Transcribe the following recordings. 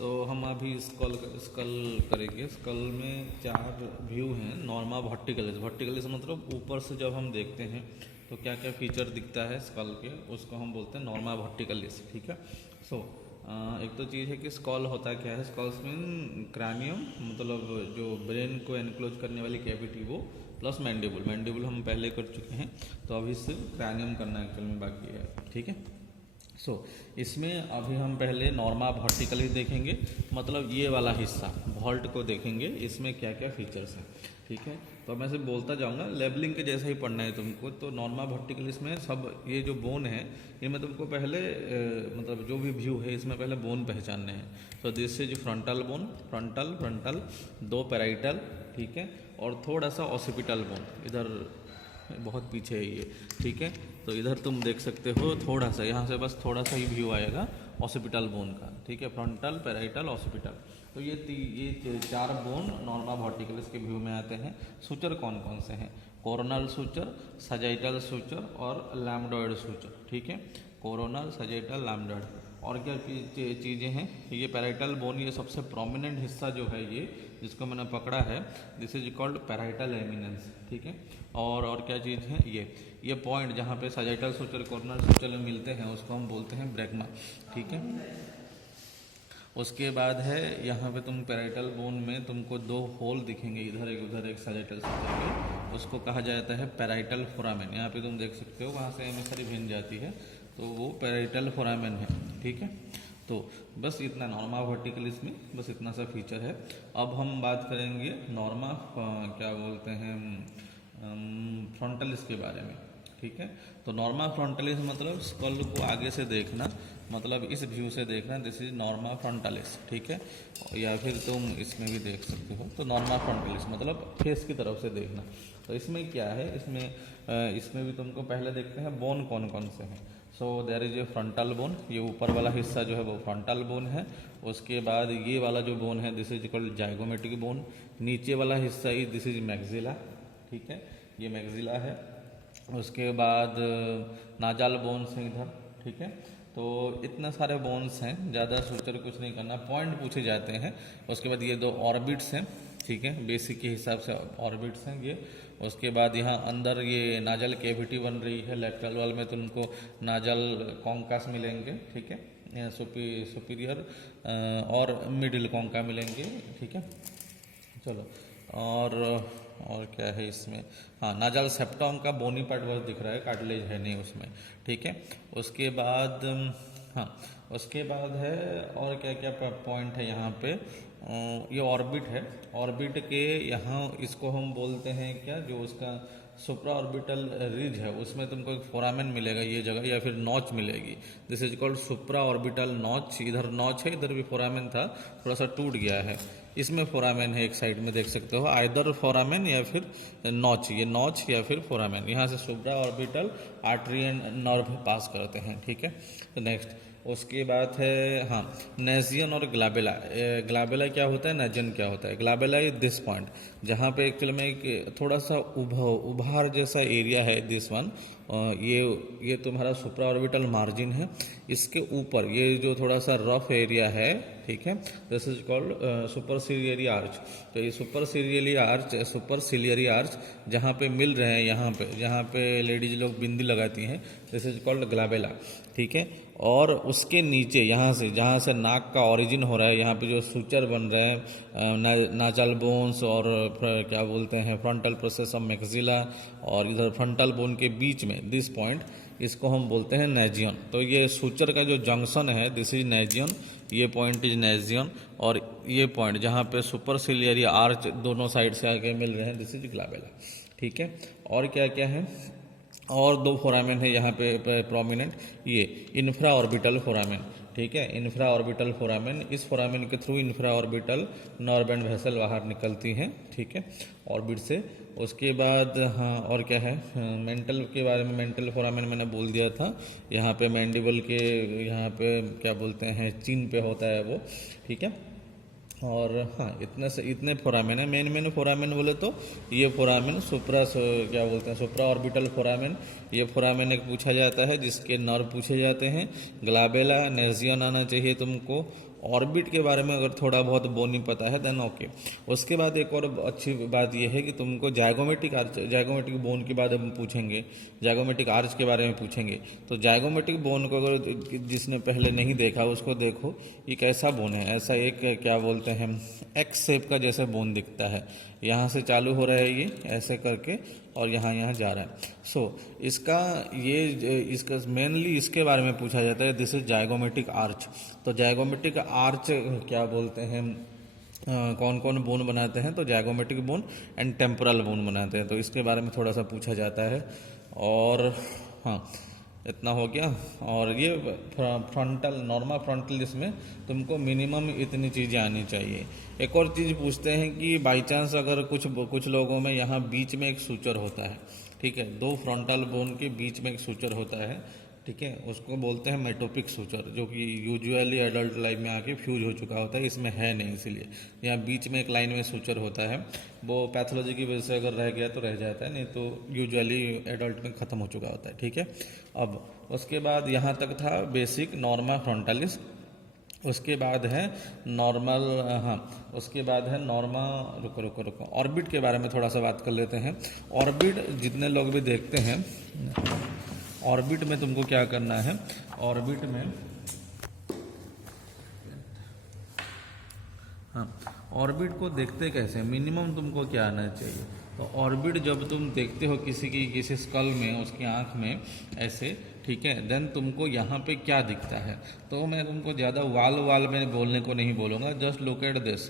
तो हम अभी स्कल स्कल करेंगे। स्कल में 4 व्यू हैं। नॉर्मा वर्टिकलिस, वर्टिकलिस मतलब ऊपर से जब हम देखते हैं तो क्या क्या फीचर दिखता है स्कल के, उसको हम बोलते हैं नॉर्मा वर्टिकलिस। ठीक है। सो एक तो चीज़ है कि स्कल होता क्या है। स्कल्स मीन क्रैनियम, मतलब जो ब्रेन को एनक्लोज करने वाली कैविटी वो, प्लस मैंडिबल। मैंडिबल हम पहले कर चुके हैं, तो अभी सिर्फ क्रैनियम करना एक्चुअल में बाकी है। ठीक है। इसमें अभी हम पहले नॉर्मा वर्टिकली देखेंगे, मतलब ये वाला हिस्सा वॉल्ट को देखेंगे, इसमें क्या क्या फीचर्स हैं। ठीक है। तो मैं सिर्फ बोलता जाऊंगा, लेबलिंग के जैसा ही पढ़ना है तुमको। तो नॉर्मा वर्टिकलिस में सब ये जो बोन है, इनमें तुमको पहले मतलब जो भी व्यू है इसमें पहले बोन पहचानने हैं। तो this is frontal bone, frontal frontal, 2 parietal, ठीक है, और थोड़ा सा ऑसिपिटल बोन इधर बहुत पीछे है ये। ठीक है। तो इधर तुम देख सकते हो थोड़ा सा, यहाँ से बस थोड़ा सा ही व्यू आएगा ऑसिपिटल बोन का। ठीक है। Frontal, parietal, occipital. तो ये 4 बोन नॉर्मा वर्टिकलिस के व्यू में आते हैं। सूचर कौन कौन से हैं? कोरोनल सूचर, सजाइटल सूचर और लैम्डोइड सूचर। ठीक है। Coronal, sagittal, lambdoid. और क्या चीज़ें हैं? ये पैराइटल बोन, ये सबसे प्रोमिनेंट हिस्सा जो है ये, जिसको मैंने पकड़ा है, this is called parietal eminence. ठीक है। और क्या चीज़ है? ये पॉइंट जहाँ पे सजाइटल सूचर कोरोनल सूचर में मिलते हैं उसको हम बोलते हैं ब्रैग्मा। ठीक है। उसके बाद है यहाँ पे तुम पैराइटल बोन में तुमको 2 होल दिखेंगे, इधर एक उधर एक सजाइटल सूचर के। उसको कहा जाता है पैराइटल फोरामेन। यहाँ पे तुम देख सकते हो वहाँ से एमिसरी वेन जाती है, तो वो पैराइटल फोरामेन है। ठीक है। तो बस इतना नॉर्मा वर्टिकलिस में बस इतना सा फीचर है। अब हम बात करेंगे नॉर्मा क्या बोलते हैं फ्रंटलिस के बारे में। ठीक है। तो नॉर्मा फ्रंटलिस मतलब स्कल को आगे से देखना, मतलब इस व्यू से देखना, दिस इज नॉर्मा फ्रंटलिस। ठीक है। या फिर तुम इसमें भी देख सकते हो। तो नॉर्मा फ्रंटलिस मतलब फेस की तरफ से देखना। तो इसमें क्या है, इसमें भी तुमको पहले देखते हैं बोन कौन कौन से हैं। So there is a frontal bone, ये ऊपर वाला हिस्सा जो है वो फ्रंटल बोन है। उसके बाद ये वाला जो बोन है दिस इज कॉल्ड जाइगोमेट्रिक बोन। नीचे वाला हिस्सा दिस इज मैक्सिला। ठीक है। ये मैक्सिला है। उसके बाद नाजाल बोन्स हैं इधर। ठीक है। तो इतना सारे बोन्स हैं, ज़्यादा सूचर कुछ नहीं करना, पॉइंट पूछे जाते हैं। उसके बाद ये 2 ऑर्बिट्स हैं। ठीक है। बेसिक के हिसाब से ऑर्बिट्स हैं ये। उसके बाद यहाँ अंदर ये नाजल कैविटी बन रही है। लेटरल वॉल में तुमको नाजल कॉन्कास मिलेंगे। ठीक है। सुपीरियर और मिडिल कॉन्का मिलेंगे। ठीक है। चलो, और क्या है इसमें? हाँ, नाजल सेप्टम का बोनी पार्ट बस दिख रहा है, कार्टिलेज है नहीं उसमें। ठीक है। उसके बाद हाँ, उसके बाद है और क्या क्या पॉइंट है यहाँ पे? ये ऑर्बिट है। ऑर्बिट के यहाँ इसको हम बोलते हैं क्या, जो उसका सुप्रा ऑर्बिटल रिज है उसमें तुमको एक फोरामेन मिलेगा ये जगह, या फिर नॉच मिलेगी। This is called supra orbital notch. इधर नॉच है, इधर भी फोरामेन था, थोड़ा सा टूट गया है। इसमें फोरामेन है, एक साइड में देख सकते हो, आइदर फोरामेन या फिर नॉच, ये नॉच या फिर फोरामेन। यहाँ से सुप्रा ऑर्बिटल आर्टरी एंड नर्व पास करते हैं। ठीक है। तो नेक्स्ट उसके बाद है हाँ, नेजियन और ग्लाबेला। ग्लाबेला क्या होता है, नेजियन क्या होता है? ग्लाबेला इज दिस पॉइंट जहाँ पे एक्चुअल में एक थोड़ा सा उभार जैसा एरिया है, दिस वन। ये तुम्हारा सुप्रा ऑर्बिटल मार्जिन है। इसके ऊपर ये जो थोड़ा सा रफ एरिया है, ठीक है, दिस इज कॉल्ड सुपरसिलियरी आर्च। तो ये सुपरसिलियरी आर्च जहाँ पे मिल रहे हैं, यहाँ पे जहाँ पे लेडीज लोग बिंदी लगाती हैं, दिस इज कॉल्ड ग्लाबेला। ठीक है। और उसके नीचे यहाँ से जहाँ से नाक का ओरिजिन हो रहा है, यहाँ पे जो सूचर बन रहे हैं, नाजल बोन्स और क्या बोलते हैं फ्रंटल प्रोसेस ऑफ मैक्सिला, और इधर फ्रंटल बोन के बीच में दिस पॉइंट, इसको हम बोलते हैं नेजियन। तो ये सूचर का जो जंक्शन है दिस इज नेजियन, ये पॉइंट इज नेजियन। और ये पॉइंट जहाँ पे सुपरसिलियरी आर्च दोनों साइड से आके मिल रहे हैं, दिस इज ग्लाबेला। ठीक है। और क्या क्या है? और 2 फोरामेन है यहाँ पे प्रोमिनेंट, ये इंफ्रा ऑर्बिटल फोरामेन। ठीक है। इंफ्रा ऑर्बिटल फोरामेन, इस फोरामेन के through infra orbital nerve and vessel बाहर निकलती हैं। ठीक है। ऑर्बिट से। उसके बाद हाँ, और क्या है? मेंटल के बारे में, मेंटल फोरामेन मैंने बोल दिया था। यहाँ पे मैंडिबल के यहाँ पे क्या बोलते हैं, चिन पे होता है वो। ठीक है। और हाँ, इतने फोरामेन है। मेन फोरामेन बोले तो ये फोरामेन क्या बोलते हैं, सुप्रा ऑर्बिटल फोरामेन। ये फोरामेन एक पूछा जाता है जिसके नर्व पूछे जाते हैं। ग्लाबेला, नेजियन आना चाहिए तुमको, ऑर्बिट के बारे में अगर थोड़ा बहुत बोनी पता है देन ओके। उसके बाद एक और अच्छी बात यह है कि तुमको जाइगोमेटिक बोन के बारे में पूछेंगे, जाइगोमेटिक आर्च के बारे में पूछेंगे। तो जाइगोमेटिक बोन को अगर जिसने पहले नहीं देखा उसको देखो, ये कैसा बोन है, ऐसा एक क्या बोलते हैं एक्स शेप का जैसे बोन दिखता है। यहाँ से चालू हो रहा है ये ऐसे करके और यहाँ जा रहा है। इसका मेनली इसके बारे में पूछा जाता है, दिस इज जाइगोमेटिक आर्च। तो जाइगोमेटिक आर्च क्या बोलते हैं, कौन कौन बोन बनाते हैं, तो zygomatic bone and temporal bone बनाते हैं। तो इसके बारे में थोड़ा सा पूछा जाता है। और हाँ, इतना हो गया। और ये फ्रंटल नॉर्मल फ्रंटल, इसमें तुमको मिनिमम इतनी चीज़ें आनी चाहिए। एक और चीज़ पूछते हैं कि बाई चांस अगर कुछ लोगों में यहाँ बीच में एक सूचर होता है, ठीक है, दो फ्रंटल बोन के बीच में एक सूचर होता है, ठीक है, उसको बोलते हैं मेटोपिक सूचर, जो कि यूजुअली एडल्ट लाइफ में आके फ्यूज हो चुका होता है, इसमें है नहीं, इसीलिए यहाँ बीच में एक लाइन में सूचर होता है। वो पैथोलॉजी की वजह से अगर रह गया तो रह जाता है, नहीं तो यूजुअली एडल्ट में ख़त्म हो चुका होता है, ठीक है। अब उसके बाद यहाँ तक था बेसिक नॉर्मा फ्रंटालिस। उसके बाद है नॉर्मल, हाँ, उसके बाद है नॉर्मा, रुको ऑर्बिट के बारे में थोड़ा सा बात कर लेते हैं। ऑर्बिट जितने लोग भी देखते हैं, ऑर्बिट में तुमको क्या करना है, ऑर्बिट में, हाँ, ऑर्बिट को देखते कैसे, मिनिमम तुमको क्या आना चाहिए। तो ऑर्बिट जब तुम देखते हो किसी स्कल में, उसकी आंख में ऐसे, ठीक है, देन तुमको यहाँ पे क्या दिखता है। तो मैं तुमको ज़्यादा वाल में बोलने को नहीं बोलूँगा, जस्ट लुक एट दिस।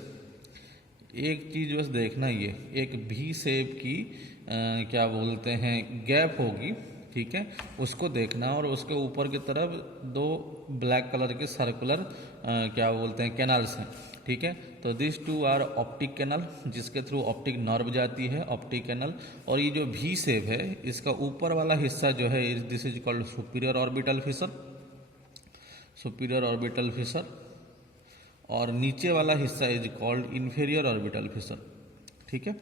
एक चीज़ बस देखना, ये एक भी शेप की क्या बोलते हैं गैप होगी, ठीक है, उसको देखना। और उसके ऊपर की तरफ दो ब्लैक कलर के सर्कुलर क्या बोलते हैं कैनल्स हैं, ठीक है। तो this two are optic canal, जिसके थ्रू ऑप्टिक नर्व जाती है, ऑप्टिक कैनल। और ये जो भी शेप है, इसका ऊपर वाला हिस्सा जो है, this is called superior orbital Fisher, superior orbital Fisher. और नीचे वाला हिस्सा is called inferior orbital fissure, ठीक है।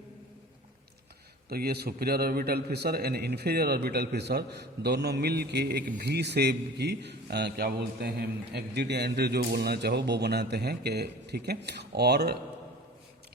तो ये superior orbital Fisher and inferior orbital Fisher दोनों मिल के एक भी शेप की क्या बोलते हैं एग्जिट या एंट्री जो बोलना चाहो वो बनाते हैं, कि ठीक है। और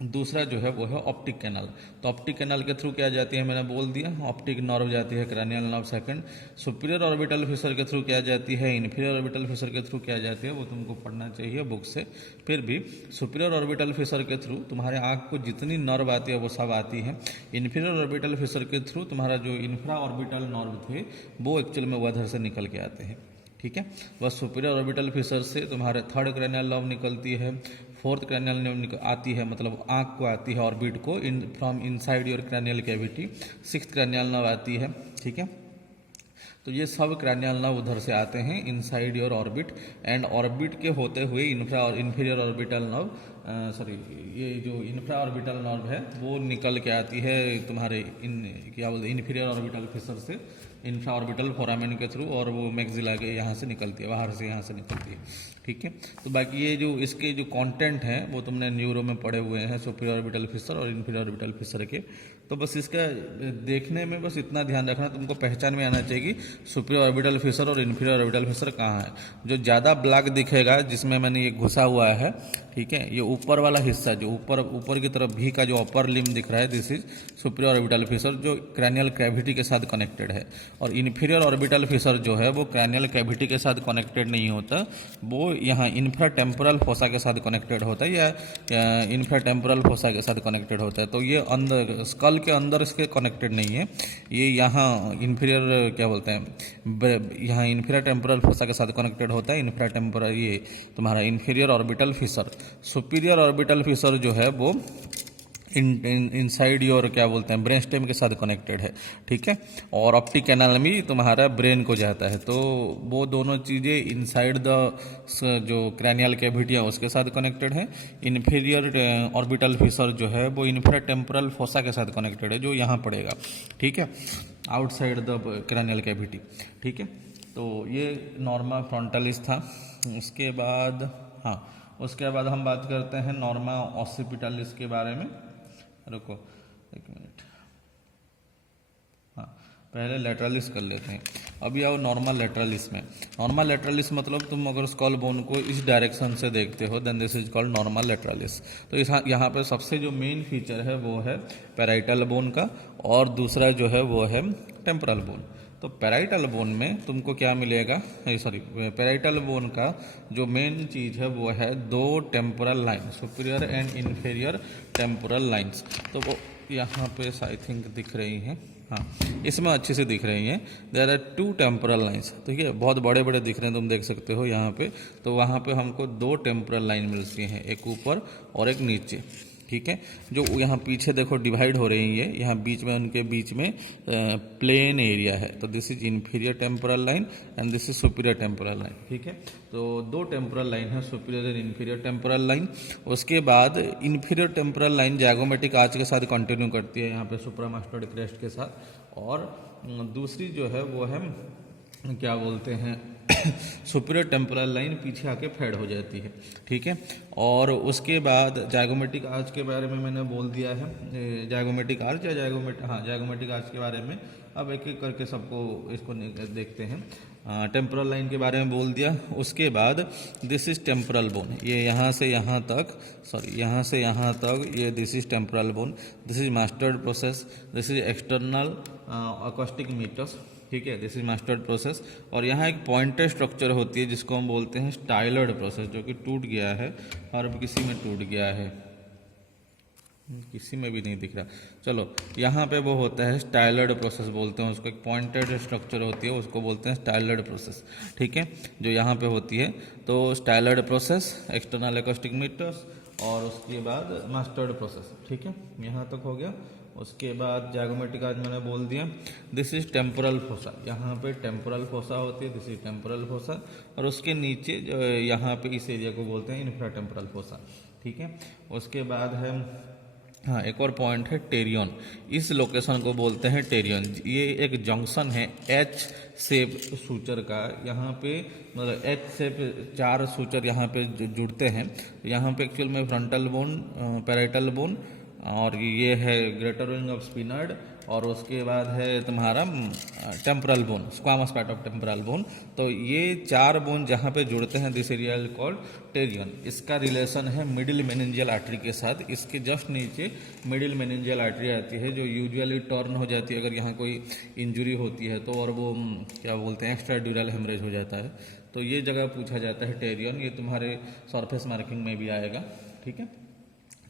दूसरा जो है वो है ऑप्टिक कैनल। तो ऑप्टिक कैनल के थ्रू क्या जाती है, मैंने बोल दिया, ऑप्टिक नर्व जाती है, cranial nerve second. Superior orbital Fisher के थ्रू क्या जाती है, इंफीरियर ऑर्बिटल फिशर के थ्रू क्या जाती है, वो तुमको पढ़ना चाहिए बुक से। फिर भी सुपीरियर ऑर्बिटल फिशर के थ्रू तुम्हारे आँख को जितनी नर्व आती है वो सब आती है। इंफीरियर ऑर्बिटल फिशर के थ्रू तुम्हारा जो इंफ्रा ऑर्बिटल नर्व थे वो एक्चुअल में उधर से निकल के आते हैं, ठीक है। बस सुपीरियर ऑर्बिटल फिशर से तुम्हारे थर्ड क्रैनियल नर्व निकलती है, फोर्थ क्रैनियल नर्व आती है, मतलब आँख को आती है ऑर्बिट को from inside your cranial cavity. Sixth cranial nerve आती है, ठीक है। तो ये सब क्रैनियल नर्व उधर से आते हैं inside your orbit. And orbit के होते हुए इंफ्रा और इंफीरियर ऑर्बिटल नर्व, सॉरी, ये जो इंफ्रा ऑर्बिटल नर्व है वो निकल के आती है तुम्हारे क्या बोलते हैं इंफीरियर ऑर्बिटल फिशर से, इंफ्रा ऑर्बिटल फोरामेन के थ्रू, और वो मैक्सिला के यहाँ से निकलती है, बाहर से यहाँ से निकलती है, ठीक है। तो बाकी ये जो इसके जो कंटेंट हैं वो तुमने न्यूरो में पढ़े हुए हैं, सुपीरियर ऑर्बिटल फिशर और इंफीरियर ऑर्बिटल फिशर के। तो बस इसका देखने में बस इतना ध्यान रखना, तुमको पहचान में आना चाहिए कि सुपीरियर ऑर्बिटल फिशर और इंफीरियर ऑर्बिटल फिशर कहाँ है। जो ज़्यादा ब्लैक दिखेगा जिसमें मैंने ये घुसा हुआ है, ठीक है, ये ऊपर वाला हिस्सा जो ऊपर की तरफ भी का जो अपर लिम दिख रहा है, this is superior orbital Fisher, जो क्रैनियल कैविटी के साथ कनेक्टेड है। और इंफीरियर ऑर्बिटल फिशर जो है वो क्रैनियल कैविटी के साथ कनेक्टेड नहीं होता, वो यहाँ इंफ्राटेम्पोरल फोसा के साथ कनेक्टेड होता है या इंफ्राटेम्पोरल फोसा के साथ कनेक्टेड होता है। तो ये अंदर स्कल के अंदर इसके कनेक्टेड नहीं है, ये यहाँ इंफीरियर क्या बोलते हैं, यहाँ इंफ्राटेम्पोरल फोसा के साथ कनेक्टेड होता है। इंफ्राटेम्पोरल ये तुम्हारा inferior orbital Fisher. Superior orbital Fisher जो है वो इनसाइड योर क्या बोलते हैं ब्रेन स्टेम के साथ कनेक्टेड है, ठीक है। और ऑप्टिक कैनल में तुम्हारा ब्रेन को जाता है, तो वो दोनों चीज़ें इनसाइड द जो क्रैनियल कैविटी है उसके साथ कनेक्टेड है। इन्फीरियर ऑर्बिटल फिशर जो है वो इंफ्राटेम्पोरल फोसा के साथ कनेक्टेड है, जो यहाँ पड़ेगा, ठीक है, आउटसाइड द क्रैनियल कैविटी, ठीक है। तो ये नॉर्मा फ्रंटालिस था। उसके बाद उसके बाद हम बात करते हैं नॉर्मा ऑसिपिटालिस के बारे में। रुको एक मिनट, पहले लेटरलिस कर लेते हैं। अभी आओ नॉर्मल लेटरलिस में। नॉर्मल लेटरलिस मतलब तुम अगर स्कल बोन को इस डायरेक्शन से देखते हो then this is called normal lateralis. तो यहाँ पे सबसे जो मेन फीचर है वो है पैराइटल बोन का, और दूसरा जो है वो है टेम्पोरल बोन। तो पैराइटल बोन में तुमको क्या मिलेगा, सॉरी, पैराइटल बोन का जो मेन चीज़ है वो है दो temporal line, superior and inferior temporal lines. तो वो यहाँ पे आई थिंक दिख रही हैं, हाँ इसमें अच्छे से दिख रही हैं। There are two temporal lines, ठीक है, बहुत बड़े बड़े दिख रहे हैं, तुम देख सकते हो यहाँ पे। तो वहाँ पे हमको दो टेम्पोरल लाइन मिलती हैं, एक ऊपर और एक नीचे, ठीक है। जो यहाँ पीछे देखो डिवाइड हो रही है, यहाँ बीच में उनके बीच में प्लेन एरिया है। तो this is inferior temporal line and this is superior temporal line, ठीक है। तो दो टेम्पोरल लाइन है, superior and inferior temporal line. उसके बाद inferior temporal line zygomatic arch के साथ कंटिन्यू करती है यहाँ पे सुप्रामास्टोइड क्रेस्ट के साथ, और दूसरी जो है वो है क्या बोलते हैं सुपीरियर टेम्पोरल लाइन पीछे आके फेड हो जाती है, ठीक है। और उसके बाद जाइगोमेटिक आर्च के बारे में मैंने बोल दिया है, जाइगोमेटिक आर्च या जाइगोमेटिक आर्च के बारे में अब एक एक करके सबको इसको देखते हैं। टेम्पोरल लाइन के बारे में बोल दिया। उसके बाद दिस इज टेम्पोरल बोन, ये यहाँ से यहाँ तक, सॉरी यहाँ से यहाँ तक ये this is temporal bone, this is mastoid process, this is external acoustic meatus, ठीक है, दिस इज मास्टर्ड प्रोसेस। और यहाँ एक पॉइंटेड स्ट्रक्चर होती है जिसको हम बोलते हैं स्टाइलर्ड प्रोसेस, जो कि टूट गया है और अब किसी में टूट गया है, किसी में भी नहीं दिख रहा। चलो यहाँ पे वो होता है स्टाइलर्ड प्रोसेस बोलते हैं उसको, एक पॉइंटेड स्ट्रक्चर होती है उसको बोलते हैं स्टाइलर्ड प्रोसेस, ठीक है, जो यहाँ पे होती है। तो स्टाइलर्ड प्रोसेस, एक्सटर्नल एकॉस्टिक मीटर्स, और उसके बाद मास्टर्ड प्रोसेस, ठीक है, यहाँ तक हो गया। उसके बाद जाइगोमेटिक आर्च मैंने बोल दिया। दिस इज टेम्पोरल फोसा, यहाँ पे टेम्पोरल फोसा होती है, दिस इज टेम्पोरल फोसा। और उसके नीचे जो यहाँ पे इस एरिया को बोलते हैं इंफ्रा टेम्पोरल फोसा, ठीक है। उसके बाद है, हाँ एक और पॉइंट है टेरियन, इस लोकेशन को बोलते हैं टेरियन। ये एक जंक्शन है एच शेप सूचर का, यहाँ पे मतलब एच शेप चार सूचर यहाँ पे जुड़ते हैं। यहाँ पे एक्चुअल में फ्रंटल बोन, पैराइटल बोन, और ये है ग्रेटर विंग ऑफ स्पिनर्ड, और उसके बाद है तुम्हारा temporal bone, squamous part of temporal bone. तो ये चार बोन जहाँ पे जुड़ते हैं दिस एरिया इज कॉल्ड टेरियन। इसका रिलेशन है मिडिल मेनिंजियल आर्टरी के साथ। इसके जस्ट नीचे मिडिल मेनिंजियल आर्टरी आती है जो यूजुअली टर्न हो जाती है अगर यहाँ कोई इंजरी होती है तो, और वो क्या बोलते हैं एक्स्ट्रा ड्यूरल हेमरेज हो जाता है। तो ये जगह पूछा जाता है टेरियन, ये तुम्हारे सरफेस मार्किंग में भी आएगा, ठीक है।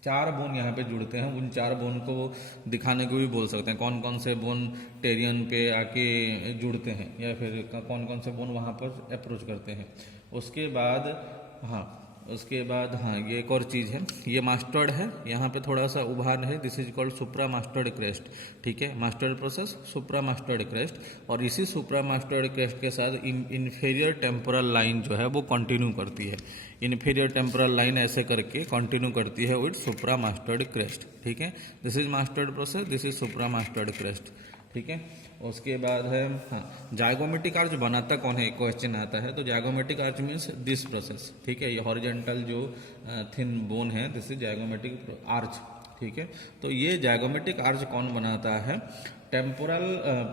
चार बोन यहाँ पे जुड़ते हैं, उन चार बोन को दिखाने को भी बोल सकते हैं कौन कौन से बोन टेरियन पे आके जुड़ते हैं, या फिर कौन कौन से बोन वहाँ पर अप्रोच करते हैं। उसके बाद हाँ ये एक और चीज़ है, ये मास्टर्ड है, यहाँ पे थोड़ा सा उभार है, this is called supra mastered crest, ठीक है। मास्टर्ड प्रोसेस, सुप्रा मास्टर्ड क्रेस्ट, और इसी सुप्रा मास्टर्ड क्रेस्ट के साथ इन्फीरियर टेम्पोरल लाइन जो है वो कंटिन्यू करती है। इन्फीरियर टेम्पोरल लाइन ऐसे करके कंटिन्यू करती है विद सुप्रा मास्टर्ड क्रेस्ट, ठीक है। This is mastoid process, this is supra mastered crest, ठीक है। उसके बाद है, हाँ जाइगोमेटिक आर्च बनाता कौन है, क्वेश्चन आता है। तो zygomatic arch means this process, ठीक है। ये हॉरिजॉन्टल जो थिन बोन है दिस इज जाइगोमेटिक आर्च, ठीक है। तो ये जाइगोमेटिक आर्च कौन बनाता है, temporal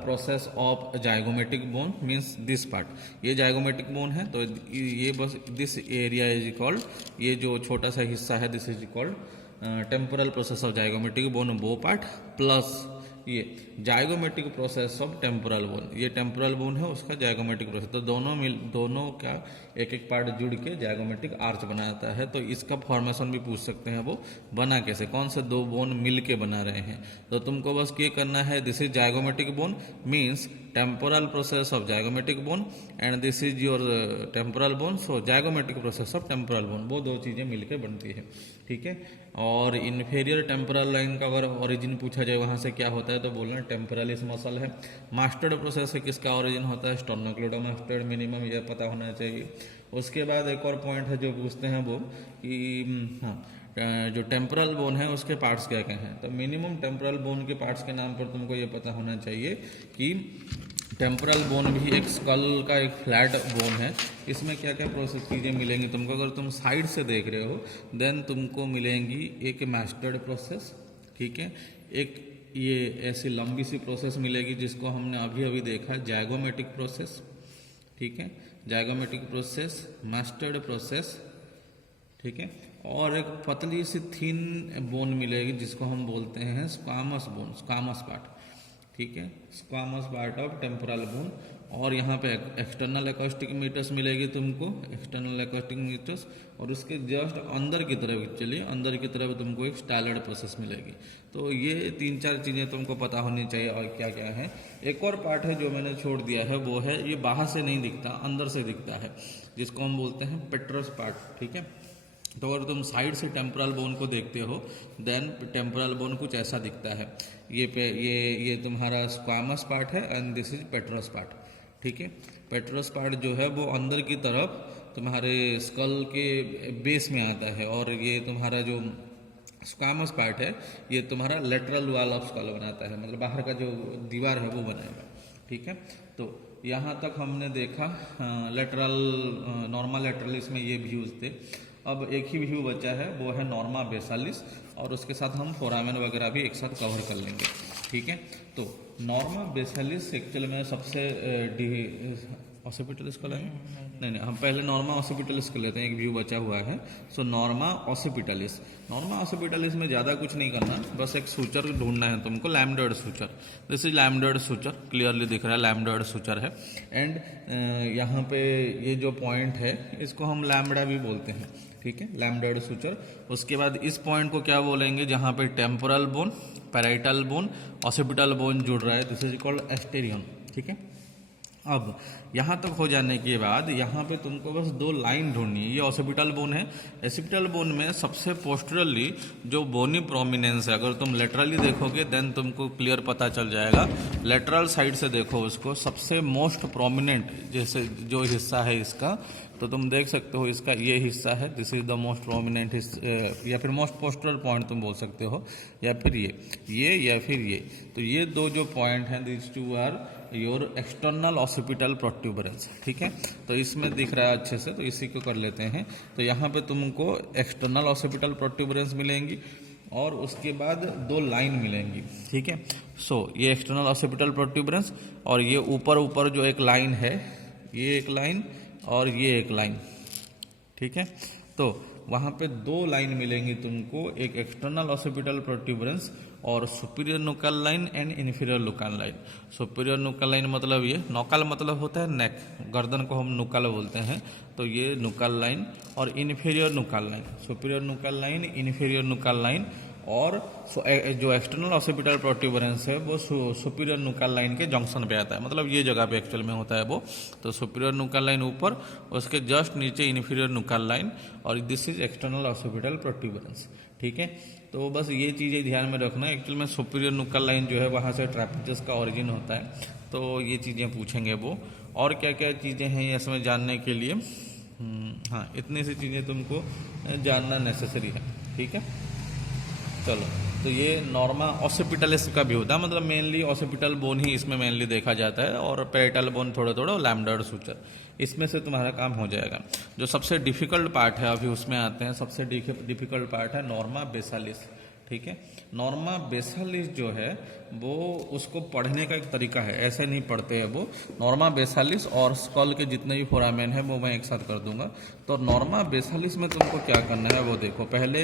process of zygomatic bone means this part, ये जाइगोमेटिक बोन है। तो ये बस दिस एरिया इज कॉल्ड, ये जो छोटा सा हिस्सा है this is called temporal process of zygomatic bone वो पार्ट, प्लस ये zygomatic process of temporal bone, ये टेम्पोरल बोन है उसका जाइगोमेटिक प्रोसेस। तो दोनों का एक एक पार्ट जुड़ के जाइगोमेटिक आर्च बनाता है। तो इसका फॉर्मेशन भी पूछ सकते हैं, वो बना कैसे, कौन से दो बोन मिल के बना रहे हैं। तो तुमको बस ये करना है, this is zygomatic bone means temporal process of zygomatic bone, and this is your temporal bone, so zygomatic process of temporal bone, वो दो चीज़ें मिलकर बनती है, ठीक है। और इन्फीरियर टेम्पोरल लाइन का अगर ओरिजिन पूछा जाए वहाँ से क्या होता है तो बोलना टेम्पोरलिस मसल है। मास्टर्ड प्रोसेस से किसका ओरिजिन होता है, स्टर्नोक्लेडोमास्टर्ड, मिनिमम ये पता होना चाहिए। उसके बाद एक और पॉइंट है जो पूछते हैं वो कि हाँ जो टेम्पोरल बोन है उसके पार्ट्स क्या क्या हैं। तो मिनिमम टेम्पोरल बोन के पार्ट्स के नाम पर तुमको ये पता होना चाहिए कि टेम्पोरल बोन भी एक स्कल का एक फ्लैट बोन है। इसमें क्या क्या प्रोसेस चीज़ें मिलेंगी तुमको, अगर तुम साइड से देख रहे हो देन तुमको मिलेंगी एक मास्टर्ड प्रोसेस, ठीक है, एक ये ऐसी लंबी सी प्रोसेस मिलेगी जिसको हमने अभी अभी देखा, जाइगोमेटिक प्रोसेस, ठीक है, जाइगोमेटिक प्रोसेस, मास्टर्ड प्रोसेस, ठीक है, और एक पतली सी थिन बोन मिलेगी जिसको हम बोलते हैं स्क्वामस बोन, स्क्वामस पार्ट, ठीक है, squamous part of temporal bone. और यहाँ पे एक्सटर्नल एकॉस्टिक मीटर्स मिलेगी तुमको, एक्सटर्नल एकॉस्टिक मीटर्स, और उसके जस्ट अंदर की तरफ चलिए, अंदर की तरफ तुमको एक स्टाइलड प्रोसेस मिलेगी। तो ये 3-4 चीज़ें तुमको पता होनी चाहिए। और क्या क्या है, एक और पार्ट है जो मैंने छोड़ दिया है, वो है ये बाहर से नहीं दिखता, अंदर से दिखता है, जिसको हम बोलते हैं पेट्रस पार्ट, ठीक है। तो अगर तुम साइड से टेम्पोरल बोन को देखते हो देन टेम्पोरल बोन कुछ ऐसा दिखता है। ये तुम्हारा स्क्वामस पार्ट है एंड दिस इज पेट्रस पार्ट, ठीक है। पेट्रस पार्ट जो है वो अंदर की तरफ तुम्हारे स्कल के बेस में आता है, और ये तुम्हारा जो स्क्वामस पार्ट है ये तुम्हारा लेटरल वॉल ऑफ स्कल बनाता है, मतलब बाहर का जो दीवार है वो बनाएगा, ठीक है। तो यहाँ तक हमने देखा लेटरल, नॉर्मा लेटरलिस में ये व्यूज थे। अब एक ही व्यू बचा है, वो है नॉर्मा बेसालिस, और उसके साथ हम फोरामेन वगैरह भी एक साथ कवर कर लेंगे, ठीक है। तो नॉर्मा बेसालिस एक्चुअली में सबसे ऑसिपिटलिस को लेंगे, नहीं, हम पहले नॉर्मा ऑसिपिटलिस को लेते हैं, एक व्यू बचा हुआ है। सो नॉर्मा ऑसिपिटलिस, नॉर्मा ऑसिपिटलिस में ज़्यादा कुछ नहीं करना, बस एक सूचर ढूंढना है तुमको, lambdoid suture. This is lambdoid suture, clearly दिख रहा है लैम्डर्ड सूचर है। एंड यहाँ पे ये जो पॉइंट है इसको हम लैम्बडा भी बोलते हैं, ठीक है, लैम्डर्ड सूचर। उसके बाद इस पॉइंट को क्या बोलेंगे, जहाँ पे temporal bone, parietal bone, occipital bone जुड़ रहा है, दिस इज कॉल्ड एस्टेरियन, ठीक है। अब यहाँ तक हो जाने के बाद यहाँ पे तुमको बस 2 लाइन ढूंढनी है। ये ऑसिपिटल बोन है, एसिपिटल बोन में सबसे पोस्टरली जो बोनी प्रोमिनेंस है, अगर तुम लेटरली देखोगे देन तुमको क्लियर पता चल जाएगा। लेटरल साइड से देखो उसको, सबसे मोस्ट प्रोमिनेंट जैसे जो हिस्सा है इसका, तो तुम देख सकते हो इसका ये हिस्सा है, this is the most prominent, या फिर मोस्ट पोस्टरल पॉइंट तुम बोल सकते हो, या फिर ये या फिर ये। तो ये 2 जो पॉइंट हैं, this 2 are your external occipital protuberance, ठीक है। तो इसमें दिख रहा है अच्छे से, तो इसी को कर लेते हैं। तो यहाँ पे तुमको एक्सटर्नल ऑसिपिटल प्रोट्यूबरेंस मिलेंगी, और उसके बाद 2 लाइन मिलेंगी, ठीक है। सो ये एक्सटर्नल ऑसिपिटल प्रोट्यूबरेंस, और ये ऊपर जो एक लाइन है, ये एक लाइन और ये एक लाइन, ठीक है। तो वहाँ पे 2 लाइन मिलेंगी तुमको, एक एक्सटर्नल ऑसिपिटल प्रोट्यूबरेंस और superior nuchal line and inferior nuchal line. Superior nuchal line मतलब ये, नोकल मतलब होता है नेक, गर्दन को हम नुकल बोलते हैं, तो ये नुकल लाइन, और inferior nuchal line, superior nuchal line, inferior nuchal line, और जो एक्सटर्नल ऑसिपिटल प्रोट्यूबरेंस है वो सुपीरियर नुकल लाइन के जंक्शन पे आता है, मतलब ये जगह पे एक्चुअल में होता है वो। तो सुपीरियर नुकल लाइन ऊपर, उसके जस्ट नीचे इन्फीरियर नुकल लाइन, और this is external occipital protuberance, ठीक है। तो बस ये चीज़ें ध्यान में रखना। एक्चुअल में सुपीरियर नुकल लाइन जो है वहाँ से ट्रैपेजस का ओरिजिन होता है, तो ये चीज़ें पूछेंगे वो। और क्या क्या चीज़ें हैं इसमें जानने के लिए, हाँ, इतनी सी चीज़ें तुमको जानना नेसेसरी है, ठीक है। चलो, तो ये नॉर्मा ऑसिपिटलिस का भी होता है, मतलब मेनली ऑसिपिटल बोन ही इसमें मेनली देखा जाता है, और पैराइटल बोन थोड़ा थोड़ा, लैम्डर्ड सूचर, इसमें से तुम्हारा काम हो जाएगा। जो सबसे डिफिकल्ट पार्ट है अभी उसमें आते हैं, सबसे डिफिकल्ट पार्ट है नॉर्मा बेसालिस, ठीक है। नॉर्मा बेसालिस जो है वो, उसको पढ़ने का एक तरीका है, ऐसे नहीं पढ़ते हैं वो। नॉर्मा बेसालिस और स्कल के जितने भी फोरामेन है वो मैं एक साथ कर दूंगा। तो नॉर्मा बेसालिस में तुमको क्या करना है वो देखो। पहले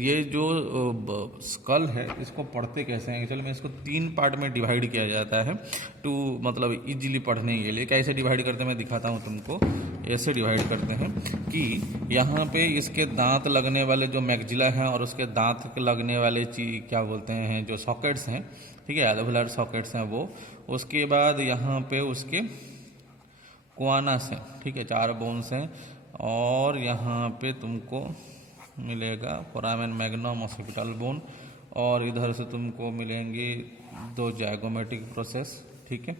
ये जो स्कल है इसको पढ़ते कैसे हैं, एक्चुअली में इसको 3 पार्ट में डिवाइड किया जाता है, मतलब इजीली पढ़ने के लिए। कैसे डिवाइड करते हैं मैं दिखाता हूँ तुमको। ऐसे डिवाइड करते हैं कि यहाँ पे इसके दांत लगने वाले जो मैक्जिला हैं, और उसके दांत लगने वाले क्या बोलते हैं, जो सॉकेट्स हैं, ठीक है, एल्वेलर सॉकेट्स हैं वो। उसके बाद यहाँ पे उसके कुआनास हैं, ठीक है, 4 बोन्स हैं, और यहाँ पे तुमको मिलेगा फोरामेन मैग्नम ऑसिपिटल बोन, और इधर से तुमको मिलेंगी 2 जाइगोमेटिक प्रोसेस, ठीक है,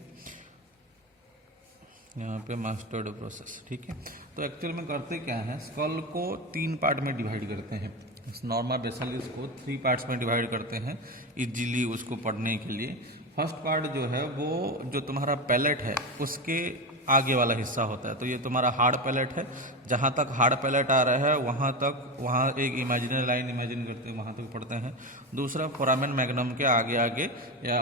यहाँ पे मास्टर्ड प्रोसेस, ठीक है। तो एक्चुअल में करते क्या है, स्कल को 3 पार्ट में डिवाइड करते हैं। नॉर्मा बेसालिस को 3 पार्ट्स में डिवाइड करते हैं इजीली उसको पढ़ने के लिए। फर्स्ट पार्ट जो है वो जो तुम्हारा पैलेट है उसके आगे वाला हिस्सा होता है, तो ये तुम्हारा हार्ड पैलेट है, जहाँ तक हार्ड पैलेट आ रहा है वहाँ तक, वहाँ एक इमेजिनरी लाइन इमेजिन करते हैं, वहाँ तक पढ़ते हैं। दूसरा फोरामेन मैग्नम के आगे आगे या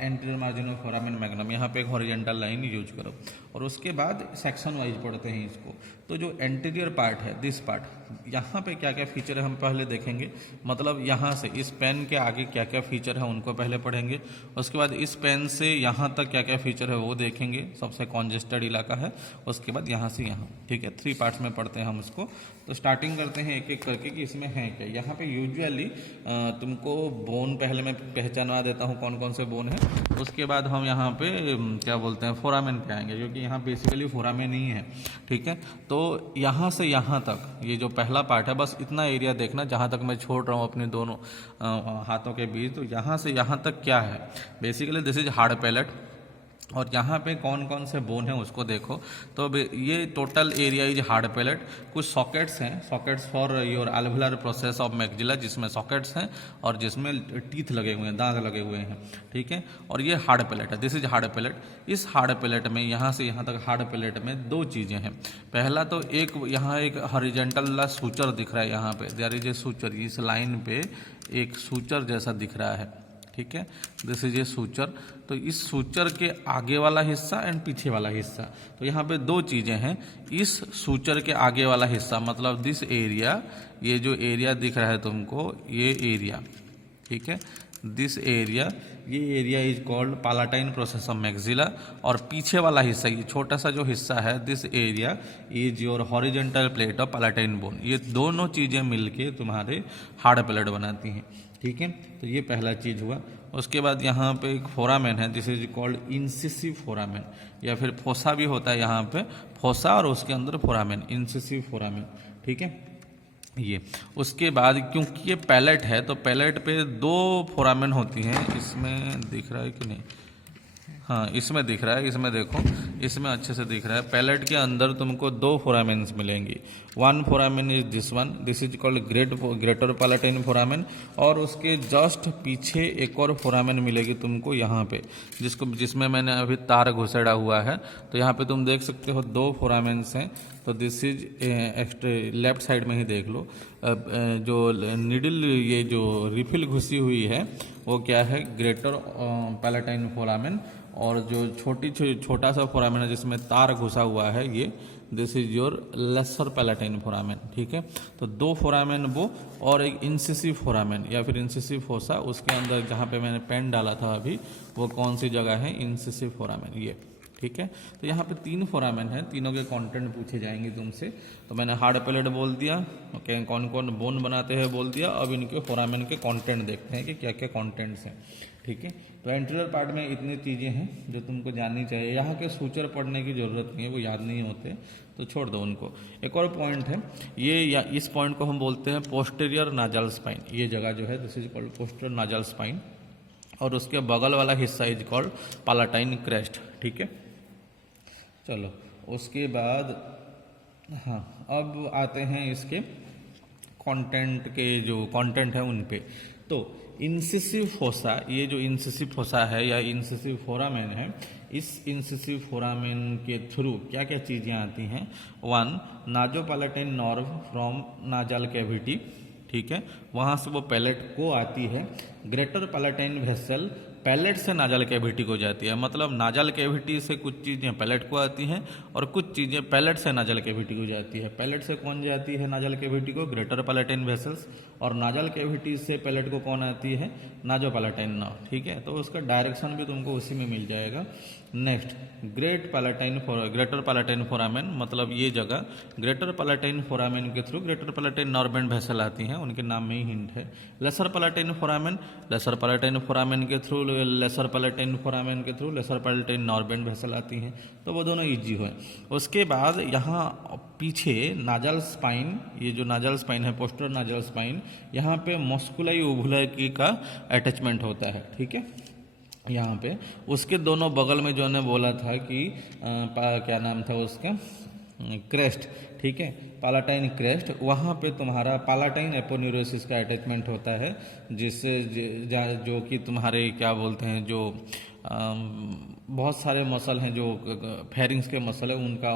anterior margin of foramen magnum, यहाँ पे एक हॉरिजॉन्टल लाइन यूज करो। और उसके बाद सेक्शन वाइज पढ़ते हैं इसको। तो जो एंटीरियर पार्ट है, दिस पार्ट, यहाँ पे क्या क्या फीचर है हम पहले देखेंगे। मतलब यहाँ से इस पेन के आगे क्या क्या फीचर है उनको पहले पढ़ेंगे। उसके बाद इस पेन से यहाँ तक क्या क्या फीचर है वो देखेंगे, सबसे कॉन्जेस्टेड इलाका है। उसके बाद यहाँ से यहाँ, ठीक है, 3 पार्ट्स में पढ़ते हैं हम उसको। तो स्टार्टिंग करते हैं एक एक करके कि इसमें है क्या। यहाँ पे यूजुअली तुमको बोन पहले मैं पहचानवा देता हूँ कौन कौन से बोन है। उसके बाद हम यहाँ पे क्या बोलते हैं फोरामेन पे आएंगे, क्योंकि यहाँ बेसिकली फोरामेन ही है, ठीक है। तो यहाँ से यहाँ तक ये जो पहला पार्ट है, बस इतना एरिया देखना जहाँ तक मैं छोड़ रहा हूँ अपने दोनों हाथों के बीच। तो यहाँ से यहाँ तक क्या है, basically this is hard palate. और यहाँ पे कौन कौन से बोन हैं उसको देखो। तो ये total area is hard palate. कुछ सॉकेट्स हैं, sockets for your alveolar process of maxilla, जिसमें सॉकेट्स हैं और जिसमें टीथ लगे हुए हैं, दांत लगे हुए हैं, ठीक है। और ये हार्ड पैलेट है, दिस इज हार्ड पैलेट। इस हार्ड पैलेट में यहाँ से यहाँ तक हार्ड पैलेट में 2 चीज़ें हैं। पहला तो एक यहाँ एक हॉरिजॉन्टल सूचर दिख रहा है, यहाँ पे देयर इज ए सूचर, इस लाइन पे एक सूचर जैसा दिख रहा है, ठीक है। This is A suture. तो इस सूचर के आगे वाला हिस्सा एंड पीछे वाला हिस्सा, तो यहाँ पे 2 चीज़ें हैं। इस सूचर के आगे वाला हिस्सा मतलब दिस एरिया, ये जो एरिया दिख रहा है तुमको, ये एरिया, ठीक है, दिस एरिया, ये area is called palatine process of maxilla. और पीछे वाला हिस्सा, ये छोटा सा जो हिस्सा है, this area is your horizontal plate of palatine bone. ये दोनों चीज़ें मिलके तुम्हारे हार्ड पैलेट बनाती हैं, ठीक है। तो ये पहला चीज़ हुआ। उसके बाद यहाँ पे एक फोरामेन है, दिस इज कॉल्ड इंसिसिव फोरामेन, या फिर फोसा भी होता है यहाँ पे, फोसा और उसके अंदर फोरामेन, इंसिसिव फोरामेन, ठीक है। ये उसके बाद क्योंकि ये पैलेट है तो पैलेट पे 2 फोरामेन होती हैं। इसमें दिख रहा है कि नहीं, हाँ इसमें दिख रहा है, इसमें देखो, इसमें अच्छे से दिख रहा है। पैलेट के अंदर तुमको 2 फोरामेन्स मिलेंगी। 1 foramen is this one, this is called greater palatine foramen. और उसके जस्ट पीछे एक और फोरामेन मिलेगी तुमको यहाँ पे, जिसमें मैंने अभी तार घुसेड़ा हुआ है। तो यहाँ पे तुम देख सकते हो 2 फोरामेन्स हैं। तो दिस इज लेफ्ट साइड में ही देख लो, जो निडल, ये जो रिफिल घुसी हुई है वो क्या है, ग्रेटर पैलेटाइन फोरामेन। और जो छोटा सा फोरामेन है जिसमें तार घुसा हुआ है, ये this is your laser palatine foramen, ठीक है। तो 2 फोरामेन वो, और एक इंसिसिव फोरामेन या फिर इंसिसिव फोसा, उसके अंदर जहाँ पे मैंने पेन डाला था अभी, वो कौन सी जगह है, इंसिसिव फोरामेन, ये, ठीक है। तो यहाँ पे 3 फोरामेन हैं, तीनों के कंटेंट पूछे जाएंगे तुमसे। तो मैंने हार्ड पैलेट बोल दिया, ओके, कौन कौन बोन बनाते हैं बोल दिया। अब इनके फोरामेन के कंटेंट देखते हैं कि क्या क्या कंटेंट्स हैं, ठीक है। तो एंटीरियर पार्ट में इतनी चीज़ें हैं जो तुमको जाननी चाहिए। यहाँ के सूचर पढ़ने की ज़रूरत नहीं है, वो याद नहीं होते, तो छोड़ दो उनको। एक और पॉइंट है ये, या इस पॉइंट को हम बोलते हैं पोस्टीरियर नाजल स्पाइन। ये जगह जो है this is called posterior nasal spine. और उसके बगल वाला हिस्सा इज कॉल्ड पालाटाइन क्रेस्ट, ठीक है। चलो उसके बाद, हाँ अब आते हैं इसके कंटेंट के, जो कंटेंट है उन पे। तो इंसिसिव फोसा, ये जो इंसिसिव फोसा है या इंसिसिव फोरामेन है, इस इंसिसिव फोरामेन के थ्रू क्या क्या चीज़ें आती हैं। 1 नाजोपैलेटाइन नर्व फ्रॉम नाजल कैविटी, ठीक है, वहाँ से वो पैलेट को आती है। ग्रेटर पैलेटाइन वेसल पैलेट से नाजल कैविटी को जाती है। मतलब नाजल कैविटी से कुछ चीज़ें पैलेट को आती हैं और कुछ चीज़ें पैलेट से नाजल कैविटी को जाती है। पैलेट से कौन जाती है नाजल कैविटी को, ग्रेटर पैलेटाइन वेसल्स। और नाजल कैविटी से पैलेट को कौन आती है, नाजोपैलेटाइन नर्व, ठीक है। तो उसका डायरेक्शन भी तुमको उसी में मिल जाएगा। नेक्स्ट ग्रेटर पैलेटाइन फोरामेन, मतलब ये जगह ग्रेटर पैलेटाइन फोरामेन के through greater palatine nerve and vessel आती हैं, उनके नाम में ही हिंट है। Lesser palatine foramen, lesser palatine foramen के थ्रू लेसर पैलेटाइन फोरामेन के through lesser palatine nerve and vessel आती हैं। तो वो दोनों इजी हुए। उसके बाद यहाँ पीछे नाजल स्पाइन, ये जो नाजल स्पाइन है पोस्टीरियर नाजल स्पाइन, यहाँ पे मस्कुलाई ओवुलाई का अटैचमेंट होता है, ठीक है। यहाँ पे उसके दोनों बगल में जो ने बोला था कि क्या नाम था उसका, क्रेस्ट, ठीक है, पालाटाइन क्रेस्ट, वहाँ पे तुम्हारा पालाटाइन एपोन्यूरोसिस का अटैचमेंट होता है, जिससे जो कि तुम्हारे क्या बोलते हैं, जो बहुत सारे मसल हैं जो फेरिंग्स के मसल है उनका